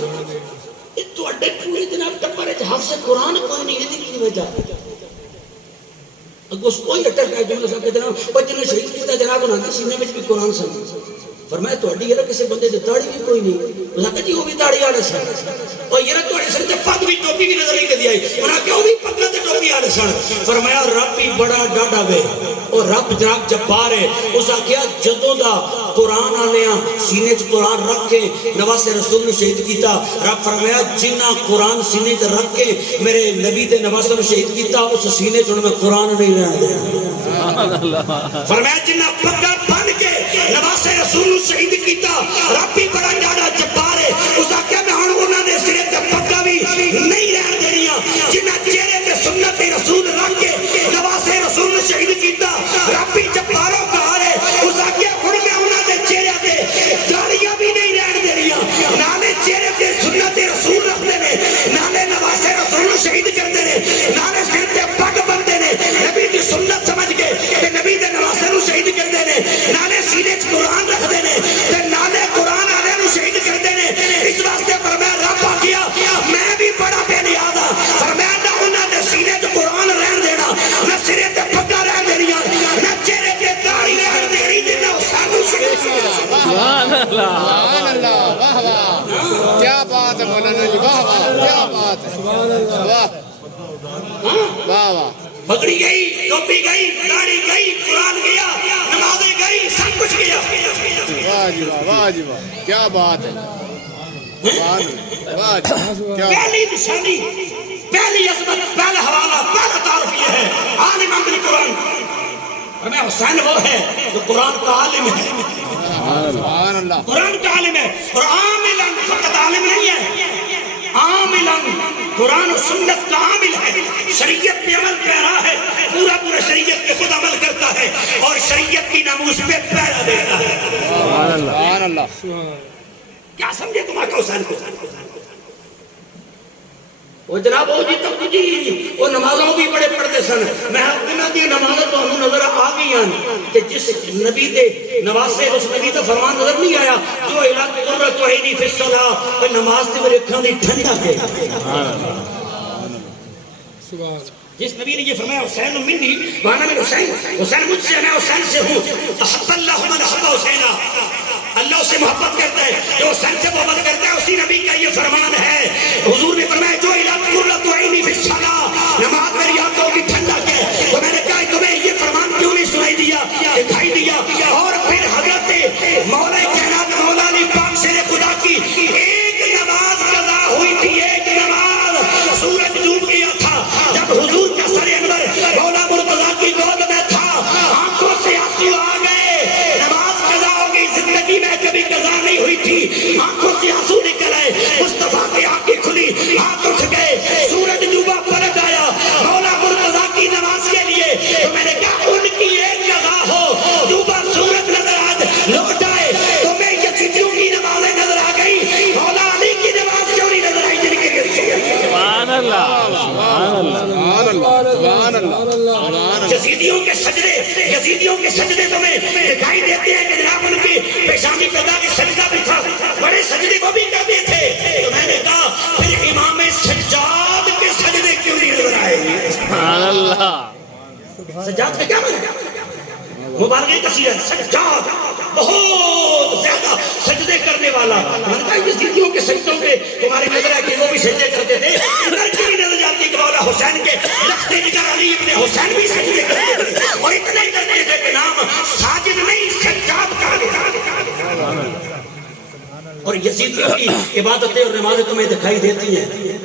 یہ تو اڈے پوری جناب ٹپر ہے حافظ قرآن کوئی نہیں ہے کی وجہ اگر اس کوئی اٹر کا جملہ صاحب کہتے ہیں جنہوں شہید کیتا جناب انہوں نے سینے میں بھی قرآن سن فرمایا تو اڈی یہ کسی بندے سے داڑھی بھی کوئی نہیں انہوں نے کہا جی وہ بھی داڑھی آنے سن اور یہ تو اڈی سن پگ بھی ٹوپی بھی نظر نہیں کر دیا انہوں نے کہا وہ بھی پگا تے ٹوپی آنے سن فرمایا رب بھی بڑا ڈاڈا وے اور رب جناب جبار ہے اس آکھیا جدوں دا قرآن آنیا سینے چ قرآن رکھ کے نواز رسول نے شہید کیتا رب فرمایا جنہ قرآن سینے چ رکھ کے میرے نبی دے نواز نے شہید کیتا اس سینے چ میں قرآن نہیں رہن دیا فرمایا جنہ پگا بن کے نواز رسول نے شہید کیتا رب بھی بڑا ڈاڈا جبار ہے اس آکھیا میں ہن انہاں دے سرے تے پگا بھی نہیں رہن دینیاں جنہ چہرے تے سنت رسول رکھ کے نواز رسول نے شہید کیتا رب بھی جباروں کہا ہے اس آکھیا ہن میں انہاں دے چہرے تے داڑیاں بھی نہیں رہن دینیاں نالے چہرے تے سنت رسول رکھدے نے نالے نواز رسول نے شہید کردے نے نالے سر تے پگ بندے نے نبی دی سنت سمجھ کے تے نبی دے نواسے نو شہید کردے نے نالے سینے چ قرآن رکھدے نے تے نالے قرآن والے نو شہید کردے نے اس واسطے فرمایا رب آکھیا میں بھی بڑا بے نیاز ہاں فرمایا نہ انہاں دے سینے چ قرآن رہن دینا نہ سرے تے پگا رہن دینیاں نہ چہرے تے داڑھی رہن دینی جنہ سانو شہید کیا سبحان اللہ سبحان اللہ واہ واہ کیا بات ہے مولانا جی واہ واہ کیا بات ہے واہ واہ واہ پگڑی گئی ٹوپی گئی داڑھی گئی قرآن گیا نمازیں گئی سب کچھ گیا واہ جی واہ کیا بات ہے سبحان اللہ واہ جی کیا پہلی نشانی پہلی عظمت پہلا حوالہ پہلا تعارف یہ ہے عالم بالقرآن فرمایا حسین وہ ہے جو قرآن کا عالم ہے سبحان اللہ قرآن کا عالم ہے اور عاملاً فقط عالم نہیں ہے عاملاً قرآن و سنت کا عامل ہے شریعت پہ عمل کر رہا ہے پورا شریعت پہ خود عمل کرتا ہے اور شریعت کی ناموس پہ پہرا دیتا ہے سبحان اللہ کیا سمجھے تم آقا حسین کو وہ جناب وہ جی تک جی وہ نمازوں بھی بڑے پڑھتے سن میں انہاں دی نمازیں تو ہمیں نظر آ گئی ہیں کہ جس نبی دے نواسے اس نبی دا فرمان نظر نہیں آیا جو اعلان قرۃ عینی فی الصلاۃ کہ نماز تے میرے اکھاں دی ٹھنڈا ہے جس نبی نے یہ فرمایا حسین منی وانا من حسین حسین مجھ سے میں حسین سے ہوں احب اللہ من احب حسین اللہ اسے محبت کرتا ہے جو حسین سے محبت کرتا ہے اسی نبی کا یہ فرمان ہے حضور نے فرمایا جو اعلان قرۃ عینی فی الصلاۃ نماز میری آنکھوں کی ٹھنڈک ہے تو میں نے کہا تمہیں یہ فرمان کیوں نہیں سنائی دیا دکھائی دیا اور پھر حضرت مولا کائنات مولا علی پاک شیر خدا کی ایک نماز قضا ہوئی تھی ایک نماز سورج ڈوب گیا تھا جب حضور کا سر انور مولا مرتضیٰ کی گود میں تھا آنکھوں سے آنسو آ گئے نماز قضا ہو گئی زندگی میں کبھی قضا نہیں ہوئی تھی آنکھوں سے آنسو نکل آئے مصطفیٰ کی آنکھیں کھلی ہاتھ اٹھ گئے سورج ڈوبا پلٹ آیا مولا مرتضیٰ کی نماز کے لیے تو میں نے کہا ان کی ایک قضا ہو ڈوبا سورج نظر آج لوٹ آئے تو میں یزیدیوں کی نمازیں نظر آ گئی مولا علی کی نماز کیوں نہیں نظر آئی جن کے لیے سبحان اللہ سبحان اللہ سبحان اللہ یزیدیوں کے سجدے تمہیں دکھائی دیتے ہیں کہ جناب ان کی پیشانی قضا کے سجدہ بھی تھا بڑے سجدے وہ بھی کرتے تھے تو میں نے کہا پھر امام سجاد کے سجدے کیوں نہیں نظر آئے سبحان اللہ سجاد کا کیا معنی مبارکہ کثیر ہے سجاد بہت زیادہ سجدے کرنے والا میں نے کہا یزیدیوں کے سجدوں پہ تمہاری نظر ہے کہ وہ بھی سجدے کرتے تھے ادھر کی بھی نظر جاتی کہ مولا حسین کے لخت جگر علی ابن حسین بھی سجدے کرتے تھے اور اتنے کرتے تھے کہ نام ساجد نہیں سجاد کہا گیا اور یزیدیوں کی عبادتیں اور نمازیں تمہیں دکھائی دیتی ہیں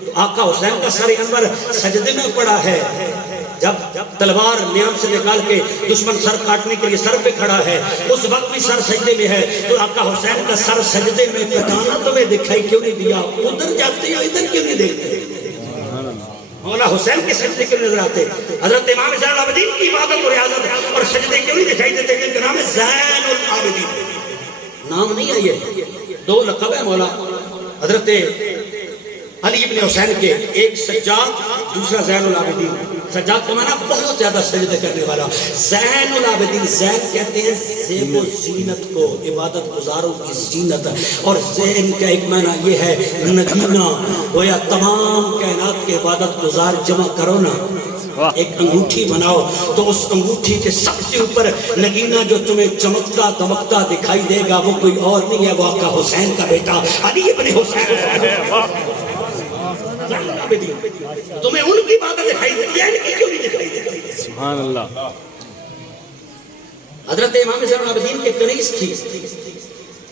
تو آقا حسین کا سر انور سجدے میں پڑا ہے جب تلوار نیام سے نکال کے دشمن سر کاٹنے کے لیے سر پہ کھڑا ہے اس وقت بھی سر سجدے میں ہے تو آقا حسین کا سر سجدے میں کٹانا تمہیں دکھائی کیوں نہیں دیا ادھر جاتے ہیں ادھر کیوں نہیں دیکھتے مولا حسین کے سجدے کیوں نظر آتے حضرت امام زین العابدین کی عبادت اور ریاضت اور سجدے کیوں نہیں دکھائی دیتے کہ نام ہے زین العابدین نام نہیں ہے یہ دو لقب ہے مولا حضرت علی ابن حسین کے ایک سجاد دوسرا زین العابدین سجاد کا معنی بہت زیادہ سجدے کرنے والا. زین العابدین, زین کہتے ہیں زیب و زینت کو, عبادت گزاروں کی زینت. اور زین کا ایک معنی یہ ہے نگینا, گویا تمام کائنات کے عبادت گزار جمع کرو نا, ایک انگوٹھی بناؤ تو اس انگوٹھی کے سب سے اوپر نگینا جو تمہیں چمکتا دمکتا دکھائی دے گا وہ کوئی اور نہیں ہے, وہ آقا حسین کا بیٹا علی ابن حسین. تمہیں ان کی بات دکھائی دیتی ہے, ان کی کیوں نہیں دکھائی دیتی؟ سبحان اللہ. حضرت امام زین العابدین کے کنیز تھی,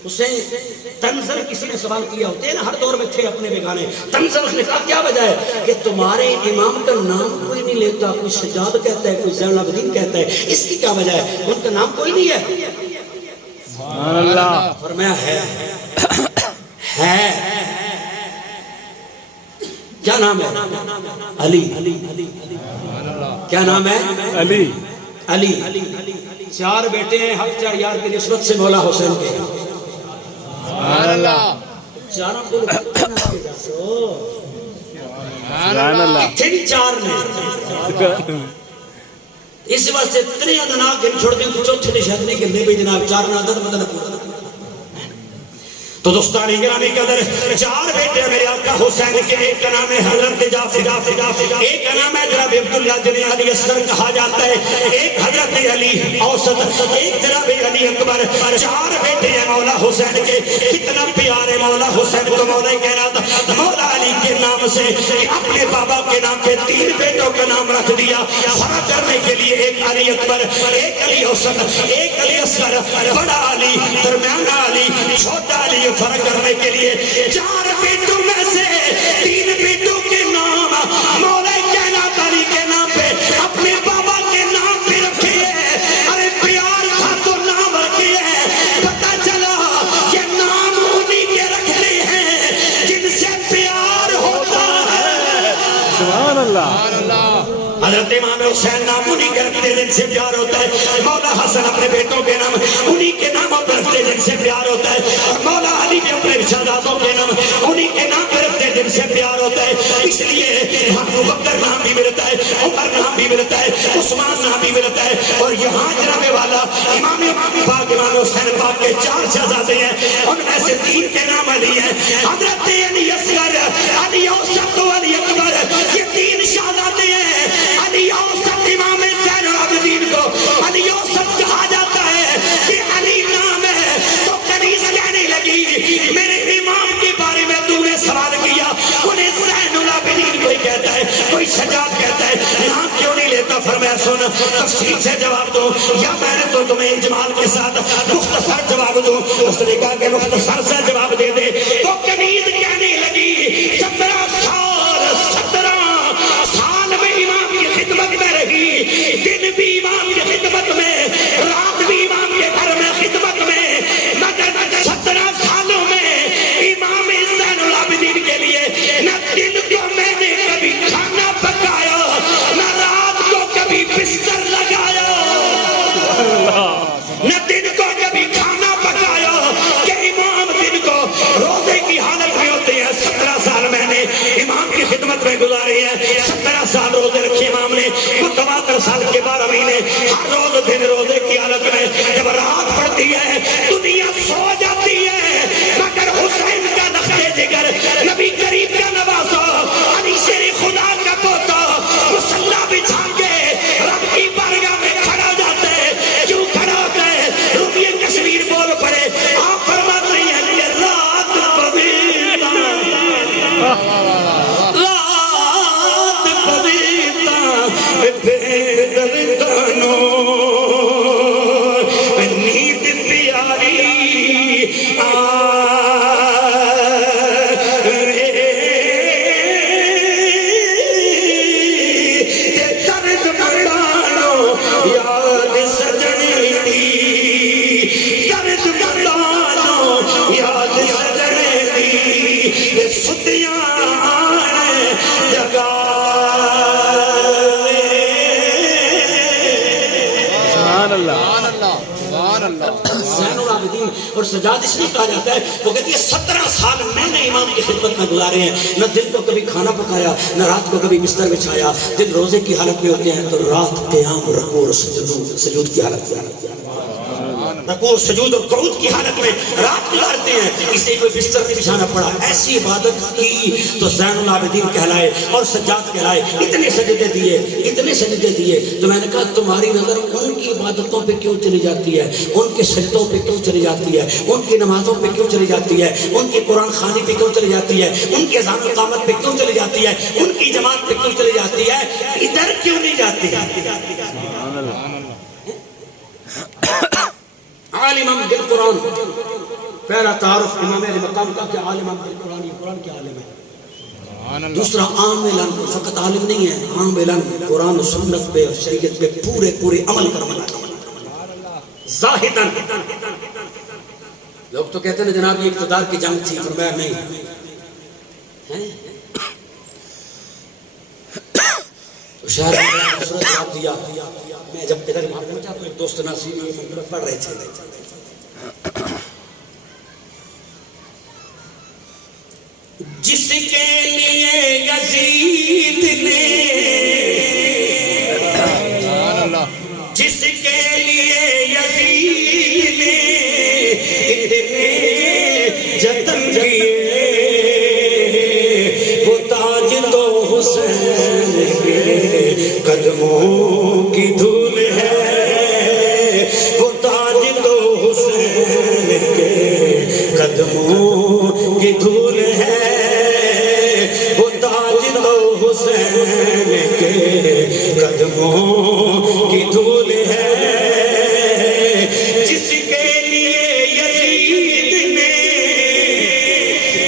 اسے تنزل کسی نے سوال کیا, ہوتے ہیں نا ہر دور میں تھے اپنے بیگانے. تنزل اس نے کہا کیا وجہ ہے کہ تمہارے امام کا نام کوئی نہیں لیتا, کوئی سجاد کہتا ہے, کوئی زین العابدین کہتا ہے, اس کی کیا وجہ ہے؟ ان کا نام کوئی نہیں ہے. سبحان اللہ. فرمایا ہے کیا نام ہے؟ علی. کیا نام ہے؟ علی. علی. 4 بیٹے ہیں حق 4 یار کی نسبت سے مولا حسین کے. سبحان اللہ. چاروں کو سبحان اللہ. کتنے بھی 4 نے اس واسطے اتنے ادنا گن چھوڑ دیں تو چوتھے نشاد نہیں کرنے بھی جناب 4 نادر مدن پورا. تو دوستانی گرامی قدر 4 بیٹے میرے آقا حسین کے. ایک کا نام ہے حضرت جعفر, ایک کا نام ہے جناب عبداللہ جنہیں علی اصغر کہا جاتا ہے, ایک حضرت علی اوسط, ایک جناب علی اکبر. 4 بیٹے ہیں مولا حسین کے. کتنا پیارے مولا حسین کو مولا کائنات مولا علی کے نام سے اپنے بابا کے نام پہ 3 بیٹوں کا نام رکھ دیا فرق کرنے کے لیے. ایک علی اکبر, ایک علی اوسط, ایک علی اصغر. بڑا علی, درمیانہ علی, چھوٹا علی. فرق کرنے کے لیے 4 بیٹوں میں سے 3 بیٹوں کے نام مولا کائنات علی کے نام پہ اپنے بابا کے نام پہ رکھے. ارے پیار تھا تو نام رکھے, پتہ چلا یہ نام انہی کے رکھتے ہیں جن سے پیار ہوتا ہے. سبحان اللہ. حضرت امام حسین نام انہی کے رکھتے جن سے پیار ہوتا ہے. مولا حسن اپنے بیٹوں کے نام انہی کے ناموں پر رکھتے جن سے پیار ہوتا ہے. اور مولا علی بھی اپنے رشتہداروں کے نام انہی کے نام پر رکھتے جن سے پیار ہوتا ہے. اس لیے ابو بکر نام بھی ملتا ہے, عمر نام بھی ملتا ہے, عثمان نام بھی ملتا ہے. اور یہاں جناب والا امام پاک امام حسین پاک کے 4 شہزادے ہیں, ان میں سے 3 کے نام علی ہیں. حضرت علی اصغر, علی اوسط, علی اکبر, یہ 3 شہزادے ہیں. علی اوسط امام زین العابدین کو علی اوسط کہا جاتا ہے کہ علی نام ہے. تو کنیز کہنے لگی میرے امام کے بارے میں تو نے سوال کیا, انہیں زین العابدین کوئی کہتا ہے, کوئی سجاد کہتا ہے, نام کیوں نہیں لیتا؟ فرمایا سن تفصیل سے جواب دو یا میں نے تو تمہیں اجمال کے ساتھ مختصر جواب دوں. اس نے کہا کہ مختصر سے جواب دے دے. تو کنیز کہنے لگی 17 سال میں امام کی خدمت میں رہی, دن بھی امام کی خدمت میں, رات بھی امام کے گھر میں خدمت میں, مگر 17 سالوں میں امام زین العابدین کے لیے نہ دن کو میں نے کبھی کھانا پکایا, نہ رات کو کبھی بستر لگایا, نہ دن کو کبھی کھانا پکایا کہ امام دن کو روزے کی حالت میں ہوتے ہیں. 17 سال میں نے امام کی خدمت میں گزاری ہے. 17 سال روزے رکھے امام نے, متواتر سال کے 12 مہینے ہر روز دن روزے کی حالت میں. جب رات پڑتی ہے دنیا سو جاتی ہے, مگر حسین کا نخلے جگر, نبی کریم کا نواسا, علی شیر خدا کا پوتا مصلا بچھا کے رب کی بارگاہ میں کھڑا جاتا ہے. کیوں کھڑا ہوتا ہے؟ رومیہ کشمیر بول پڑے. آپ فرماتے ہیں کہ رات پویتا, رات پویتا دردانو نیند پیاری درد مندانو یاد سجنی دی, درد مندانو یاد سجنی دی, ستیاں جگہ. سبحان اللہ. زین العابدین اور سجاد اس لیے کہا جاتا ہے, وہ کہتی ہے 17 سال میں نے امام امام کی خدمت میں گزارے ہیں، نہ دن کو کبھی کھانا پکایا، نہ رات کو کبھی بستر بچھایا. دن روزے کی حالت میں ہوتے ہیں تو رات قیام رکوع اور سجود کی حالت میں، رکوع اور سجود اور قعود کی حالت میں رات گزارتے ہیں. اس لیے کوئی بستر نہیں بچھانا پڑا. ایسی عبادت کی تو زین العابدین کہلائے اور سجاد کہلائے. اتنے سجدے دیے تو میں نے کہا تمہاری نظر ان کی عبادتوں پہ کیوں چلی جاتی ہے، ان کے سجدوں پہ کیوں چلی جاتی ہے، ان کی نمازوں پہ کیوں چلی جاتی ہے، ان کی قرآن خوانی پہ کیوں چلی جاتی ہے، ان کے اذان و اقامت پہ کیوں چلی جاتی ہے، ان کی جماعت پہ کیوں چلی جاتی ہے، ادھر کیوں نہیں جاتی؟ عالماً بالقرآن، پہلا تعارف امام علی مقام کا کہ عالماً بالقرآن، یہ قرآن کیا عالم ہے. دوسرا عاملاً، فقط عالم نہیں ہے، عاملاً قرآن و سنت پہ اور شریعت پہ پورے عمل کرنا. زاہداً، لوگ تو کہتے ہیں جناب یہ اقتدار کی جنگ تھی، فرمایا نہیں. شاید دوسرا جواب دیا. میں جب ادھر وہاں پہنچا تو ایک دوست ناصری میں پڑھ رہے تھے. جس کے لیے یزید نے، جس کے لیے یزید نے اتنے جتن کیے، وہ تاج تو حسین کے قدموں کی دھول ہے، وہ تاج تو حسین کے قدموں کی دھول ہے، وہ تاج تو حسین کے قدموں کی دھول ہے. جس کے لیے یزید نے،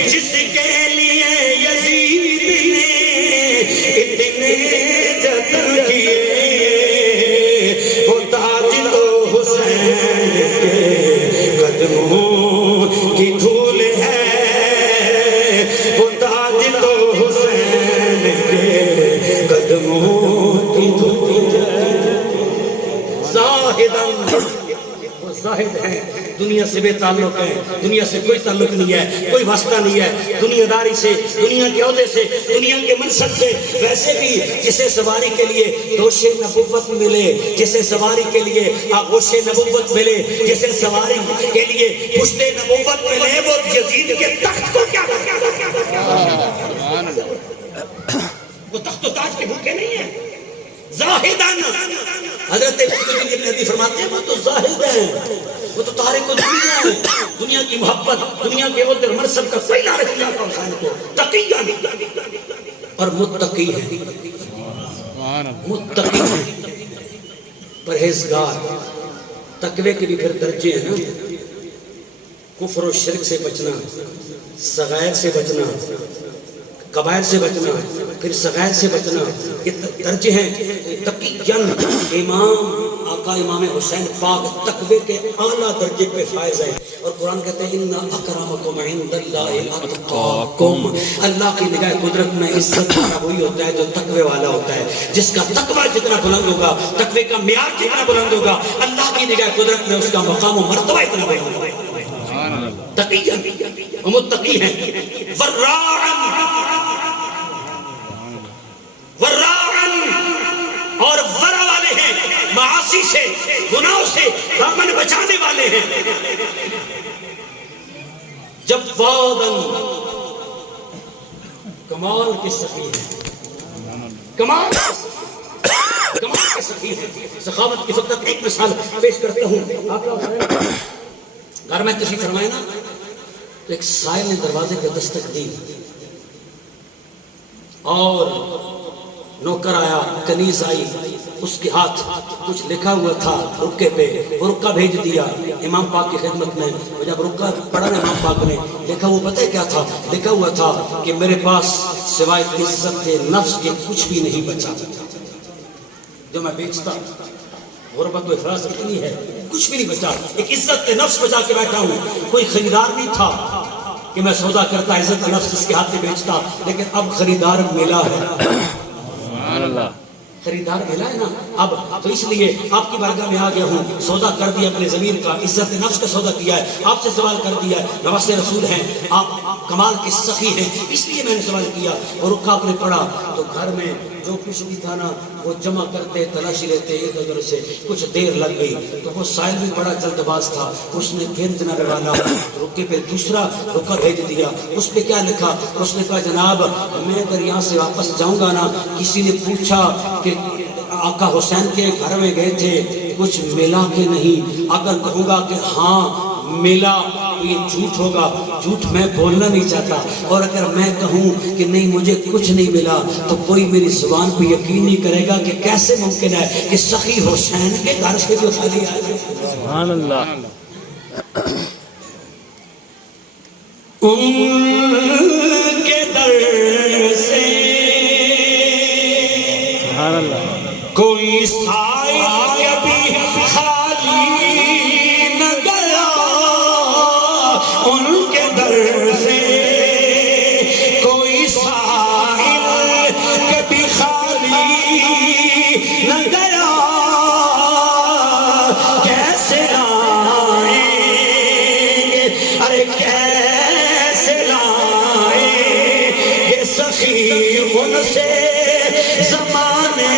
جس کے لیے یزید نے اتنے جتن کیے، وہ تاج تو حسین کے قدموں کی دھول ہے، وہ تاج تو حسین کے قدموں کی دھول ہے. زاہد ہیں، دنیا سے بے تعلق ہیں، دنیا سے کوئی تعلق نہیں ہے، کوئی واسطہ نہیں ہے دنیا داری سے، دنیا کے عہدے سے، دنیا کے منصب سے. ویسے بھی جسے سواری کے لیے دوش نبوت ملے، جسے سواری کے لیے آغوش نبوت ملے، جسے سواری کے لیے پشت نبوت ملے، وہ یزید کے تخت کو کیا وہ تخت و تاج کے بھوکے نہیں ہیں. زاہدان، حضرت ابن عدی فرماتے ہیں وہ تو زاہد ہیں، وہ تو تارک دنیا ہے، دنیا کی محبت، دنیا کے عہدے اور منصب کا کوئی لالچ نہیں آتا انسان کو. تقیہ اور متقی ہے، متقی ہے، پرہیزگار. تقوی کے بھی پھر درجے ہیں نا، کفر و شرک سے بچنا، صغائر سے بچنا، کبائر سے بچنا، پھر صغائر سے بچنا، یہ درجے ہیں. تقیًا، امام آقا امام حسین پاک تقوی کے اعلیٰ درجے پہ فائز ہے. اور قرآن کہتے ہیں ان اکرمکم عند اللہ اتقاکم. اللہ کی نگاہ قدرت میں عزت والا وہی ہوتا ہے جو تقوی والا ہوتا ہے. جس کا تقوی جتنا بلند ہوگا، تقوی کا معیار جتنا بلند ہوگا، اللہ کی نگاہ قدرت میں اس کا مقام و مرتبہ اتنا بلند ہوگا. تقیًا، متقی ہیں. وراعن، اور ورع والے ہیں، معاصی سے، گناہوں سے دامن بچانے والے ہیں. جوادن، کمال کے سخی ہیں، کمال کے سخی ہیں. سخاوت کی فقط ایک مثال پیش کرتا ہوں. آپ گھر میں تشریف فرمائے نا تو ایک سائل نے دروازے پہ دستک دی اور نوکر آیا، کنیز آئی، اس کے ہاتھ کچھ لکھا ہوا تھا رکے پہ، وہ رکا بھیج دیا امام پاک کی خدمت میں. جب رکا پڑھا نا امام پاک نے، لکھا وہ پتہ کیا تھا؟ لکھا ہوا تھا کہ میرے پاس سوائے عزت کے نفس کے کچھ بھی نہیں بچا جو میں بیچتا. غربت و افراز اتنی ہے، کچھ بھی نہیں بچا. ایک عزت نفس بچا کے بیٹھا ہوں. کوئی خریدار نہیں تھا کہ میں سودا کرتا، عزت نفس اس کے ہاتھ میں بیچتا، لیکن اب خریدار ملا ہے. خریدار ملا ہے نا اب تو اس لیے آپ کی بارگاہ میں آ گیا ہوں. سودا کر دیا اپنے ضمیر کا, عزت نفس کا سودا کیا ہے, آپ سے سوال کر دیا ہے. نواز رسول ہیں آپ, کمال کے سخی ہیں, اس لیے میں نے سوال کیا. اور رکھا آپ نے پڑھا تو گھر میں جو کچھ بھی تھا نا وہ جمع کرتے, تلاشی لیتے ادھر ادھر سے. کچھ دیر لگ گئی تو وہ سائل بھی بڑا جلد باز تھا, اس نے پھر جناب والا رکے پہ دوسرا رکا بھیج دیا. اس پہ کیا لکھا؟ اس نے کہا جناب میں اگر یہاں سے واپس جاؤں گا نا, کسی نے پوچھا کہ آقا حسین کے گھر میں گئے تھے, کچھ ملا کہ نہیں؟ اگر کہوں گا کہ ہاں ملا تو یہ جھوٹ ہوگا, جھوٹ میں بولنا نہیں چاہتا. اور اگر میں کہوں کہ نہیں مجھے کچھ نہیں ملا تو کوئی میری زبان پہ یقین نہیں کرے گا کہ کیسے ممکن ہے کہ سخی حسین کے گھر سے جو خالی آئے. سبحان اللہ. ان کے در سے سبحان اللہ. کوئی سایہ کبھی خالی نہ گیا, ان کے در سے کوئی سایہ کبھی خالی نہ گیا. کیسے لائیں گے, ارے کیسے لائیں گے سخی ان سے زمانے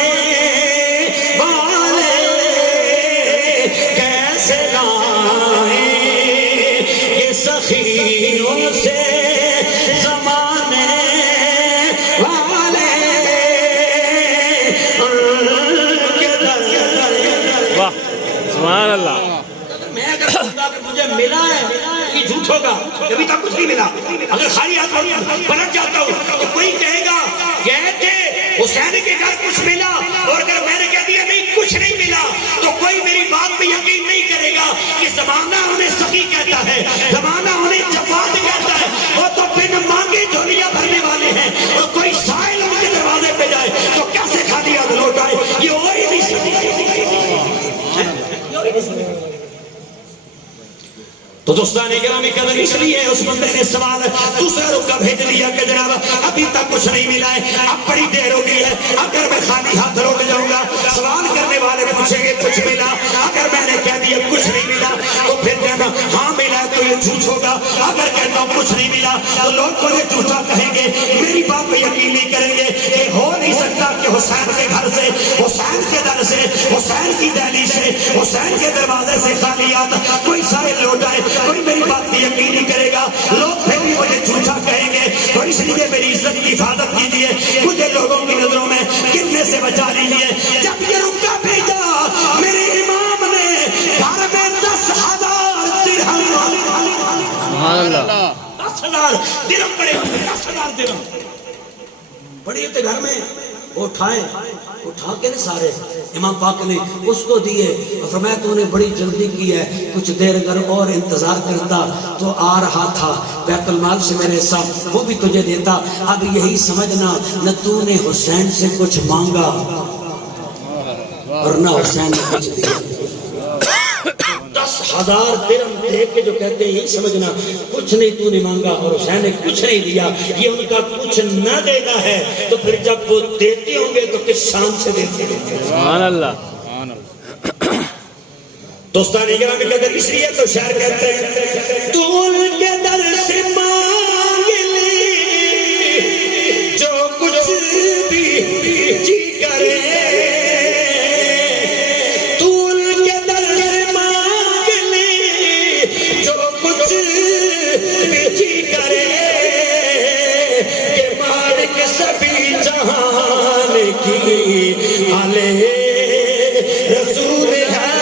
سخی ان سے زمانے والے. واہ سبحان اللہ. میں اگر کہوں گا کہ مجھے ملا ہے یہ جھوٹ ہوگا, ابھی تک کچھ نہیں ملا. اگر خالی ہاتھ پلٹ جاتا ہوں تو کوئی کہے گا گئے تھے حسین کے گھر کچھ ملا, اور اگر میں نے کہہ دیا نہیں کچھ نہیں ملا تو کوئی میری بات پہ یقین نہیں کرے گا کہ زمانہ انہیں سخی کہتا ہے, زمانہ انہیں جواد کہتا ہے. وہ تو بن مانگے جھولیاں بھرنے والے ہیں, اور کوئی سائل ان کے دروازے پہ جائے تو کیسے خالی ہاتھ لوٹ آئے, یہ ہو ہی نہیں سکتا. تو دوستان گرامی قدر اس لیے اس بندے نے سوال دوسرا رکا بھیج دیا کہ جناب ابھی تک کچھ نہیں ملا ہے, اب بڑی دیر ہو گئی ہے, اگر میں خالی ہاتھ لوٹ جاؤں گا سوال کرنے والے پوچھیں گے کچھ ملا, اگر میں نے کہہ دیا کچھ نہیں ملا تو پھر کہنا ہاں ملا تو یہ جھوٹ ہوگا, اگر کہتا ہوں کچھ نہیں ملا تو لوگ مجھے جھوٹا کہیں گے, میری بات پہ یقین نہیں کریں گے. یہ ہو نہیں سکتا کہ حسین کے گھر سے, حسین کے در سے, حسین کی دہلیز سے, حسین کے دروازے سے خالی ہاتھ کوئی سائل لوٹ آئے, کوئی میری بات کی یقین نہیں کرے گا, لوگ پھر بھی مجھے جھوٹا کہیں گے. تو اس لیے میری عزت کی حفاظت کیجیے, مجھے لوگوں کی نظروں میں گرنے سے بچا لیجیے. جب یہ رکا بھیجا میرے امام نے گھر میں 10,000 درہم, سبحان اللہ. 10,000 درہم پڑے, 10,000 درہم پڑے تھے گھر میں. اٹھائے, اٹھا کے سارے امام پاک نے اس کو دیے, فرمایا تو نے بڑی جلدی کی ہے, کچھ دیر اگر اور انتظار کرتا تو آ رہا تھا بیت المال سے میرے ساتھ, وہ بھی تجھے دیتا. اب یہی سمجھنا نہ تو نے حسین سے کچھ مانگا اور نہ حسین نے کچھ دیا. 10,000 درہم دے کے جو کہتے ہیں یہی سمجھنا کچھ نہیں تو نے مانگا اور حسین نے کچھ نہیں دیا, یہ ان کا کچھ نہ دینا ہے. تو پھر جب وہ دیتے ہوں گے تو کس شان سے دیتے ہیں. سبحان اللہ. دوستان گرامی قدر اس لیے تو شاعر کہتے ہیں تو ان کے در سے مانگ لے جو کچھ بھی جی کرے, سبھی جہان کی آلے رسول ہے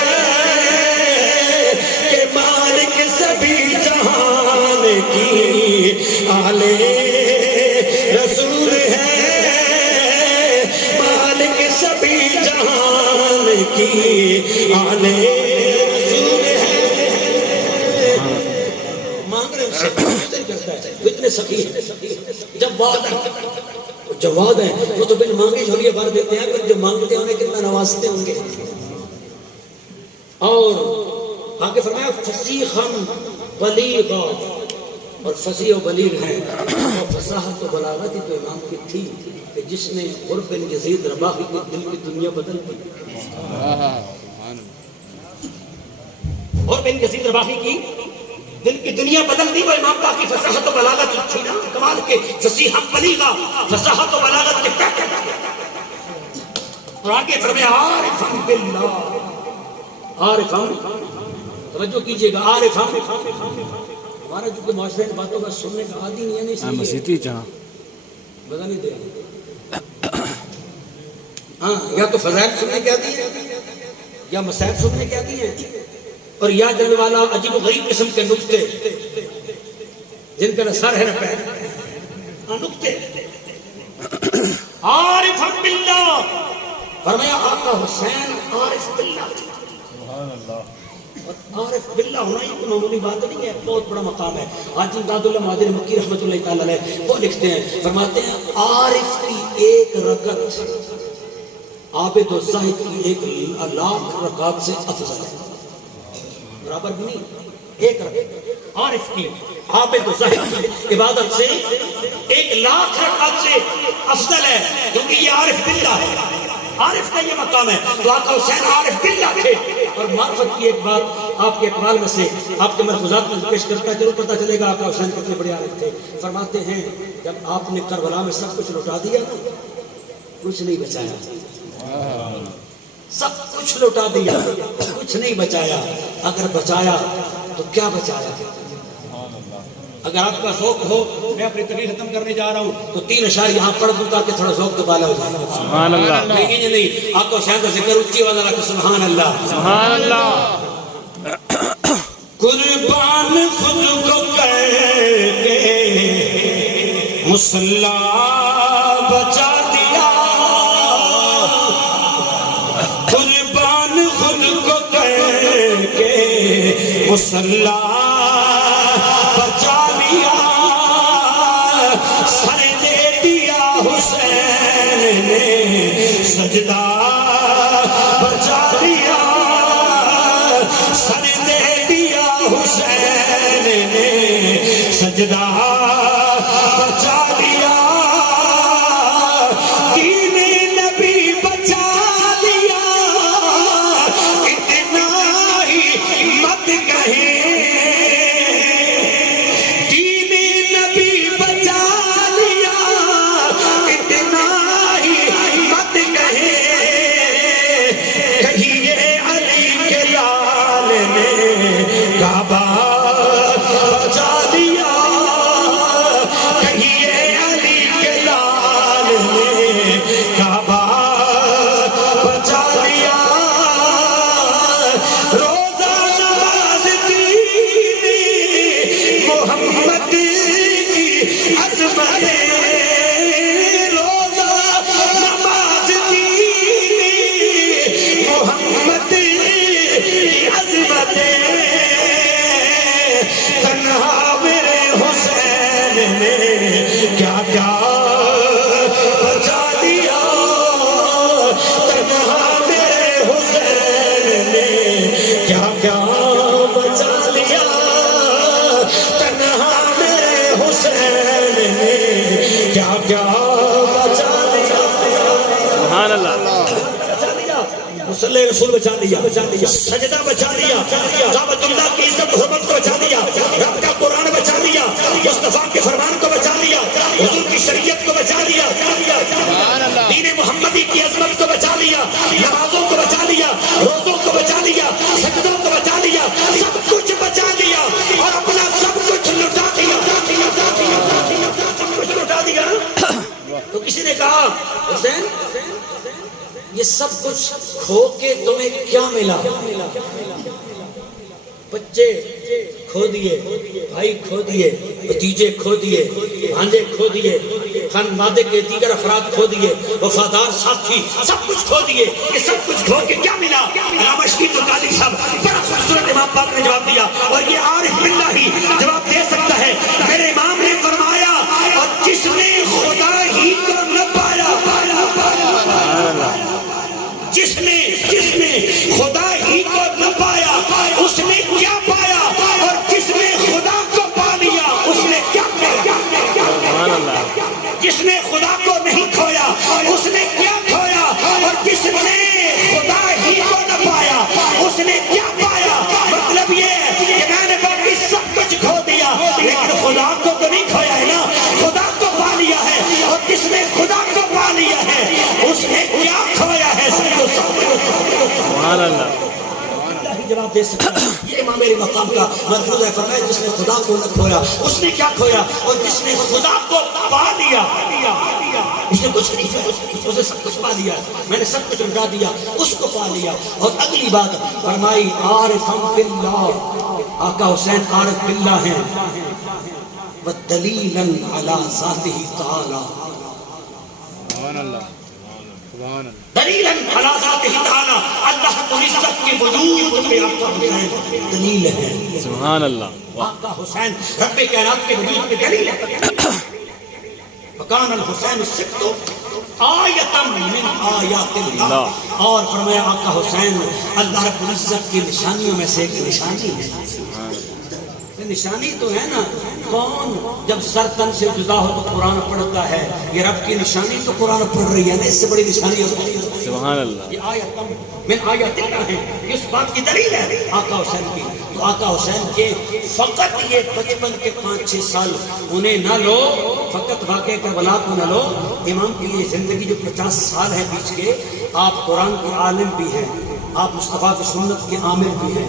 کہ مالک سبھی جہان کی آلے رسول ہے, مالک سبھی جہان کی آلے رسول ہے. مانگ رہے ہیں وہ اتنے سخی ہیں. جواد ہے وہ تو بن مانگے جھولیاں بھر دیتے ہیں, پر جو مانگتے ہیں انہیں کتنا نوازتے ہوں گے. اور آگے فرمایا فصیحاً بلیغا, اور فصیح و بلیغ ہیں. اور فصاحت و بلاغت ہی تو امام کی تھی کہ جس نے عرف بن یزید رباحی کے دل کی دنیا بدل دی. عرف بن یزید رباحی کی دل کی دنیا بدل دی. وہ امام پاک کی فصاحت و بلاغت تھی نا, کمال کے فصیح بلیغ فصاحت و بلاغت کے پیکٹ تھے. اور آگے فرمایا عارفاً باللہ, عارفاً, توجہ کیجئے گا, عارفاً. ہمارا جو کہ معاشرے کی باتوں کا سننے کا عادی نہیں ہے, نہیں مسیتی جہاں بتا نہیں دے. ہاں, یا تو فضائل سننے کے عادی ہے, یا مسائل سننے کے عادی ہیں, اور یا جلوے والا عجیب و غریب قسم کے نکتے جن کا نہ سر ہے نہ پیر. ہاں, نکتے. عارفاً باللہ, فرمایا آقا حسین عارف باللہ تھے. اور عارف باللہ ہونا یہ کوئی معمولی بات نہیں ہے, بہت بڑا مقام ہے. حاجی امداد اللہ مہاجر مکی رحمۃ اللہ تعالی علیہ وہ لکھتے ہیں, فرماتے ہیں عارف کی ایک رکعت عابد و زاہد کی 1,00,000 رکعت سے افضل ہے. برابر بھی نہیں, ایک رکعت عارف کی عابد و زاہد کی عبادت سے 1,00,000 رکعت سے افضل ہے, کیونکہ یہ عارف باللہ ہے. عارف کا یہ مقام ہے. تو آقا حسین عارف باللہ تھے. اور معرفت کی ایک بات آپ کے اقوال میں سے, آپ کے ملفوظات میں پیش کرتا ہے, ضرور پتہ چلے گا آقا حسین کتنے بڑے عارف تھے. فرماتے ہیں جب آپ نے کربلا میں سب کچھ لوٹا دیا نا, کچھ نہیں بچایا. سب کچھ لوٹا دیا, کچھ نہیں بچایا. اگر بچایا تو کیا بچایا؟ اگر آپ کا ذوق ہو, میں اپنی تقریر ختم کرنے جا رہا ہوں, تو 3 اشعار یہاں پڑھ دوں تاکہ تھوڑا ذوق دوبالا ہو جائے. سبحان اللہ. نہیں, آپ کو شاید کا ذکر اچھی والا رکھ. سبحان اللہ, سبحان اللہ. قربان خود کو کر کے مصلا بچا دیا, قربان خود کو کر کے مصلا بچا دیا, سر دے دیا حسین نے سجدہ بچا دیا, سر دے دیا حسین نے سجدہ بچا دیا, دین نبی بچا دیا, اتنا ہی مت کہیں, صلی رسول بچا دیا, سجدہ بچا دیا, کعبۃ اللہ کی عزت حرمت کو بچا دیا, رب کا قرآن بچا دیا, مصطفیٰ کے فرمان کو بچا دیا, حضور کی شریعت کو بچا دیا, دین محمدی کی عظمت کو بچا دیا, نمازوں کو بچا دیا, روزوں کو بچا دیا, سجدوں کو بچا دیا, سب کچھ بچا دیا اور اپنا سب کچھ لٹا دیا, سب کچھ لٹا دیا. تو کسی نے کہا حسین یہ سب کچھ کھو کے تمہیں کیا ملا؟ بچے کھو دیے, بھائی کھو دیے, بھتیجے کھو دیے, بھانجے کھو دیے, خانوادے کے دیگر افراد کھو دیے, وفادار ساتھی سب کچھ کھو دیے. یہ سب کچھ کھو کے کیا ملا؟ علامہ شکیب القادری صاحب بڑا خوبصورت امام پاک نے جواب دیا, اور یہ عارف باللہ ہی جواب دے سکتا ہے. میرے امام نے فرمایا, اور جس نے خدا ہی کو نہ پایا, جس نے خدا ہی کو نہ پایا اس نے کیا پایا, اور جس نے خدا کو پا لیا اس نے دے سکتا ہے. یہ امام میرے مقام کا مرفوض ہے. فرمایا جس نے خدا کو نہ کھویا اس نے کیا کھویا, اور جس نے خدا کو پا لیا اس نے کچھ نہیں کیا, اس نے سب کچھ پا لیا. میں نے سب کچھ لٹا دیا, اس کو پا لیا. اور اگلی بات فرمائی عارفاً باللہ, آقا حسین عارف باللہ ہیں, وَدَلِيلًا عَلَى ذَاتِهِ تَعَالَى, سبحان اللہ, سبحان اللہ. دلیلاً علی ذاتہ تعالی, اللہ کو عزت کے وجود پہ آقا حسین دلیل ہے. سبحان اللہ. آقا حسین رب کائنات کے وجود پہ دلیل ہے. وکان الحسین السبت آیۃ من آیات اللہ, اور فرمایا آقا حسین اللہ رب العزت کی نشانیوں میں سے ایک نشانی ہے. نشانی تو ہے نا, کون جب سر تن سے جدا ہو تو قرآن پڑھتا ہے, یہ رب کی نشانی تو قرآن پڑھ رہی ہے نا, اس سے بڑی نشانی ہوتی ہے. سبحان اللہ. یہ آیت من آیات اللہ ہے, اس بات کی دلیل ہے آقا حسین کی. تو آقا حسین کے فقط یہ بچپن کے 5-6 سال انہیں نہ لو, فقط واقعہ کربلا کو نہ لو, امام کی یہ زندگی جو 50 سال ہے بیچ کے, آپ قرآن کے عالم بھی ہیں, آپ مصطفیٰ کی سنت کے عامل بھی ہیں,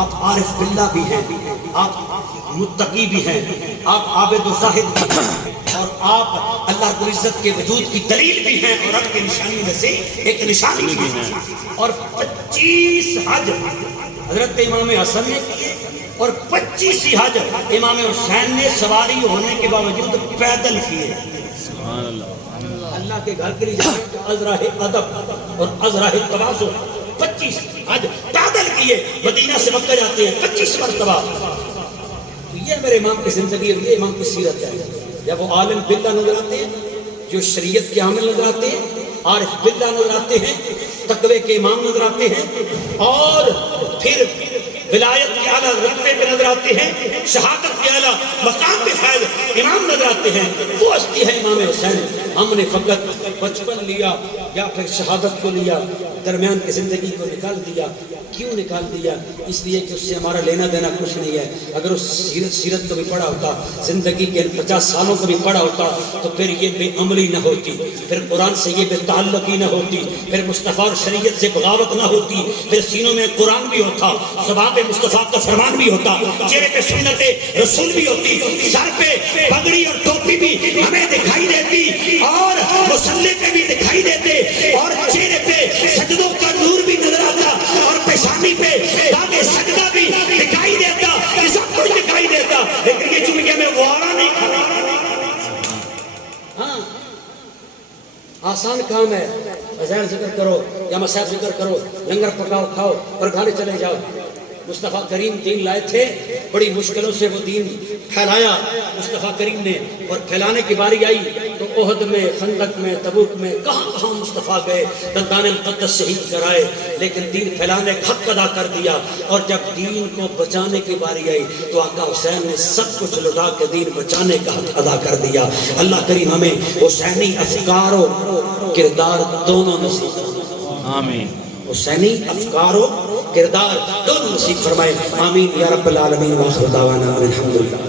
آپ عارف باللہ بھی ہیں, آپ متقی بھی ہیں, آپ عابد و زاہد بھی ہیں, اور آپ اللہ رب العزت کے وجود کی دلیل بھی ہیں, اور رب کی نشانی میں سے ایک نشانی بھی ہیں. اور 25 حج حضرت امام حسن نے کیے, اور 25 حج امام حسین نے سواری ہونے کے باوجود پیدل کیے. سبحان اللہ. اللہ کے گھر کے لیے جانے ازراہ ادب اور ازراہ تواضع 25 حج پیدل کیے. مدینہ سے مکہ جاتے ہیں 25 مرتبہ. یہ میرے امام کی زندگی اور یہ امام کی سیرت ہے. جب وہ عالم باللہ نظر آتے ہیں, جو شریعت کے عامل نظر آتے ہیں, عارف باللہ نظر آتے ہیں, تقوی کے امام نظر آتے ہیں, اور پھر ولایت کے اعلیٰ رتبے پہ نظر آتے ہیں, شہادت کے اعلیٰ مقام پہ فائز امام نظر آتے ہیں, وہ ہستی ہے امام حسین. ہم نے فقط بچپن لیا یا پھر شہادت کو لیا, درمیان کی زندگی کو نکال دیا. کیوں نکال دیا؟ اس لیے کہ اس سے ہمارا لینا دینا کچھ نہیں ہے. اگر اس سیرت کو بھی پڑھا ہوتا, زندگی کے 50 سالوں کو بھی پڑھا ہوتا, تو پھر یہ بے عملی نہ ہوتی, پھر قرآن سے یہ بے تعلقی نہ ہوتی, پھر مصطفیٰ اور شریعت سے بغاوت نہ ہوتی, پھر سینوں میں قرآن بھی ہوتا, زبان پہ مصطفیٰ کا فرمان بھی ہوتا, چہرے پہ سنت رسول بھی ہوتی, سر پہ پگڑی اور ٹوپی بھی ہمیں دکھائی دیتی, اور مصلی پہ بھی دکھائی دیتے, اور چہرے پہ سجدوں کا نور بھی نظر آتا, اور پیشانی پہ داغ سجدہ بھی دکھائی دیتا, یہ سب کچھ دکھائی دیتا. لیکن یہ چونکہ ہمیں وارا نہیں کھانا. ہاں آسان کام ہے, اذان ذکر کرو یا مسائل ذکر کرو, لنگر پکاؤ کھاؤ اور گھر چلے جاؤ. مصطفیٰ کریم دین لائے تھے, بڑی مشکلوں سے وہ دین پھیلایا مصطفیٰ کریم نے, اور پھیلانے کی باری آئی تو احد میں, خندق میں, تبوک میں, کہاں کہاں مصطفیٰ گئے, دندان المقدس شہید کرائے, لیکن دین پھیلانے کا حق ادا کر دیا. اور جب دین کو بچانے کی باری آئی تو آقا حسین نے سب کچھ لٹا کے دین بچانے کا حق ادا کر دیا. اللہ کریم ہمیں حسینی افکار و کردار دونوں نصیب فرمائے. آمین. حسینی افکار و کردار دونوں نصیب فرمائے. آمین یا رب العالمین. وآخر دعوانا الحمدللہ.